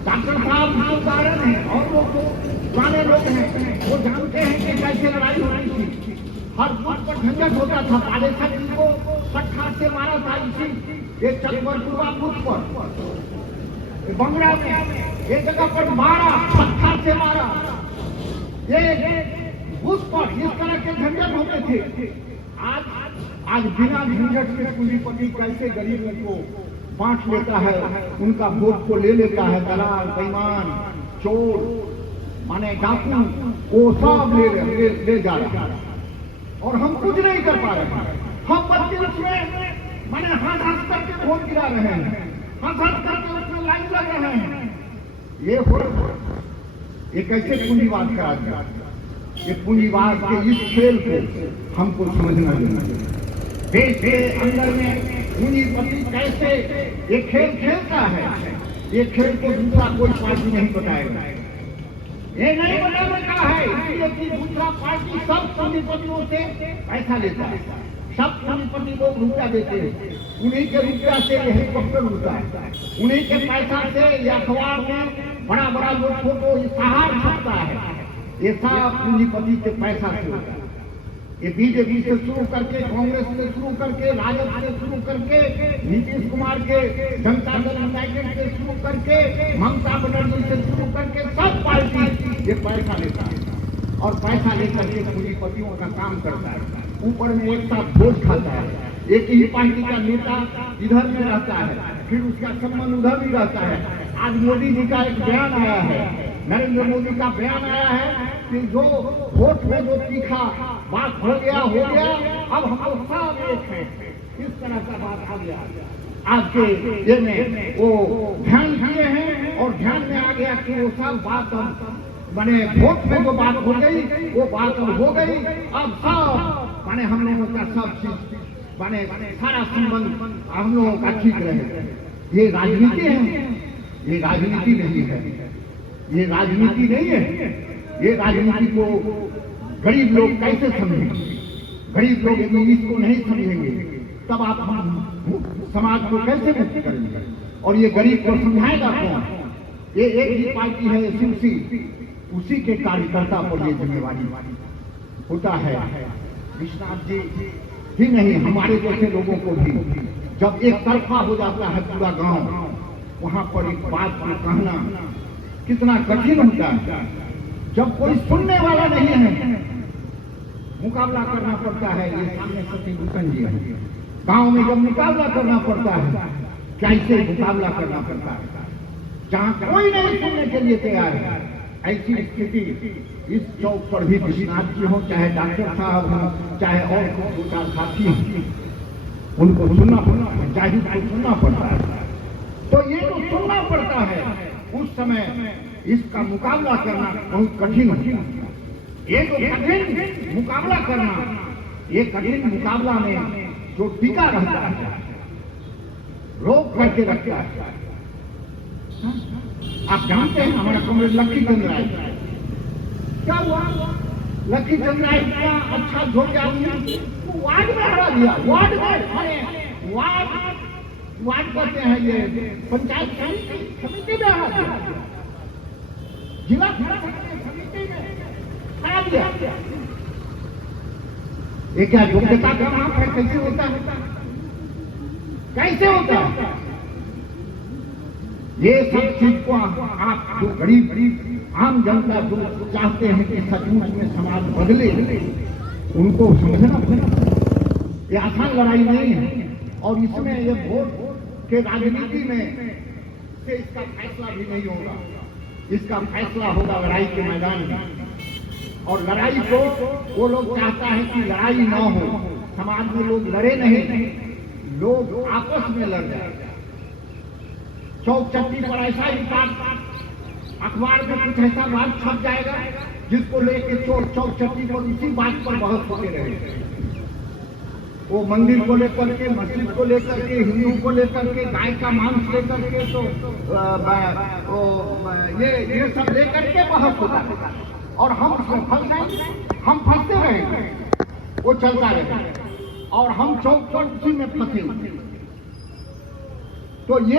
डॉक्टर साहब जो उदाहरण है, और लोग तो पुराने लोग हैं, वो जानते हैं कि कैसे लड़ाई हो रही थी। हर बूथ पर झंझट होता था। पालेसर जी को पत्थर से मारा था इसी एक चकवरपुरा बूथ पर, बंगड़ा में एक जगह पर मारा, पत्थर से मारा। ये बूथ पर इस तरह के झंझट होते थे। आज बिना झंझट के पूंजीपति कैसे गरीबों को बांट लेता है, उनका वोट को ले लेता है। दलाल, बेईमान, चोर, माने डाकू, वो सब ले जा रहा है और हम कुछ नहीं कर पा रहे हैं। हम बच्चे उसमें मैंने हंस करके वोट गिरा रहे हैं, हंस करके उसमें लाइन लग रहे हैं। ये कैसे पूंजीवाद करा गया? ये पूंजीवाद के इस खेल को हमको समझना चाहिए। देश के अंदर में पूंजीपति कैसे ये खेल खेलता है, ये खेल को दूसरा कोई पार्टी नहीं बताएगा। ये नहीं बताने का है, इसलिए कि दूसरा पार्टी सब पूंजीपतियों से पैसा लेता है। सब पूंजीपति लोग रुपया देते हैं, उन्हीं के रुपया से हेलीकॉप्टर उड़ता है, उन्हीं के पैसा से ये अखबार में बड़ा बड़ा लोग फोटो इश्तहार छपता है। ये सब पूंजीपति के पैसा से होता है। ये बीजेपी से शुरू करके, कांग्रेस से शुरू करके, राजद से शुरू करके, नीतीश कुमार के जनता दल यूनाइटेड से शुरू करके, ममता बनर्जी से शुरू करके, सब पार्टी ये पैसा लेता है और पैसा लेकर के पूंजीपतियों का काम करता है। ऊपर में एक साथ भोज खाता है। एक ही पार्टी का नेता इधर में रहता है, फिर उसका संबंध उधर भी रहता है। आज मोदी जी का एक बयान आया है, नरेंद्र मोदी का बयान आया है कि जो वोट में जो तीखा बात हो गया, अब हम लोग सब एक हैं, इस तरह का बात आ गया। आज के ये में वो ध्यान दिए हैं और ध्यान में आ गया कि वो सब बात माने वोट में जो बात हो गई, वो बात हो गई। अब सब माने हम लोगों का सब चीज माने सारा संबंध हम लोगों का ठीक रहे। ये राजनीति है, ये राजनीति नहीं है, ये राजनीति नहीं है। ये राजनीति को गरीब लोग कैसे समझेंगे? गरीब लोग यदि इसको नहीं समझेंगे तब आप हम समाज को कैसे मुक्त करेंगे? और ये गरीब को समझाएगा कौन? ये एक ही पार्टी है एसयूसी, उसी के कार्यकर्ता पर ये जिम्मेवारी होता है। विश्वनाथ जी ही नहीं, हमारे जैसे लोगों को भी जब एक तरफा हो जाता है पूरा गांव, वहां पर एक बात को कहना कितना कठिन होता है। जब कोई सुनने वाला नहीं है, मुकाबला करना पड़ता है। ये सामने शशिभूषण जी है, गांव में जब मुकाबला करना पड़ता है, कैसे मुकाबला करना पड़ता है, जहां कोई नहीं सुनने के लिए तैयार है। ऐसी स्थिति इस चौक पर भी विश्वनाथ जी हो, चाहे डॉक्टर साहब हो, चाहे और दो चार साथी हो, उनको सुनना पड़ता है, जाहिर को सुनना पड़ता है। तो ये जो सुनना पड़ता है, उस समय इसका मुकाबला करना बहुत कठिन होता है। ये जो कठिन मुकाबला करना, ये कठिन मुकाबला में जो टिका रहता है, रोक करके रखता है। आप जानते हैं हमारा कॉमरेड लक्की चंद्र राय क्या हुआ? लक्की चंद्र राय इतना अच्छा जोड़ आदमी वार्ड में हरा दिया। वार्ड में वार्ड कहते हैं ये पंचायत समिति में हरा दिया, जिला समिति में हरा दिया। ये क्या योग्यता का माप है? कैसे होता है? कैसे होता है? ये सब चीज को आप जो गरीब आम जनता जो चाहते हैं कि सचमुच में समाज बदले, उनको समझना पड़ेगा। ये आसान लड़ाई नहीं है, और इसमें ये वोट के राजनीति में से इसका फैसला भी नहीं होगा। इसका फैसला होगा लड़ाई के मैदान में। और लड़ाई को वो लोग चाहता है कि लड़ाई ना हो, समाज में लोग लड़े नहीं, लोग आपस में लड़ जाए। चौक चट्टी पर ऐसा ही बात, अखबार में कुछ ऐसा बात छप जाएगा जिसको लेके चौक चट्टी पर उसी बात पर बहस होते रहे। वो मंदिर को लेकर के, मस्जिद को लेकर के, हिंदू को लेकर के, गाय का मांस लेकर के, तो ये सब लेकर के बहस होता है। और हम फंस जाएंगे, हम फंसते रहेंगे, वो चलता रहेगा, और हम चौक पर उसी में फंसे। तो ये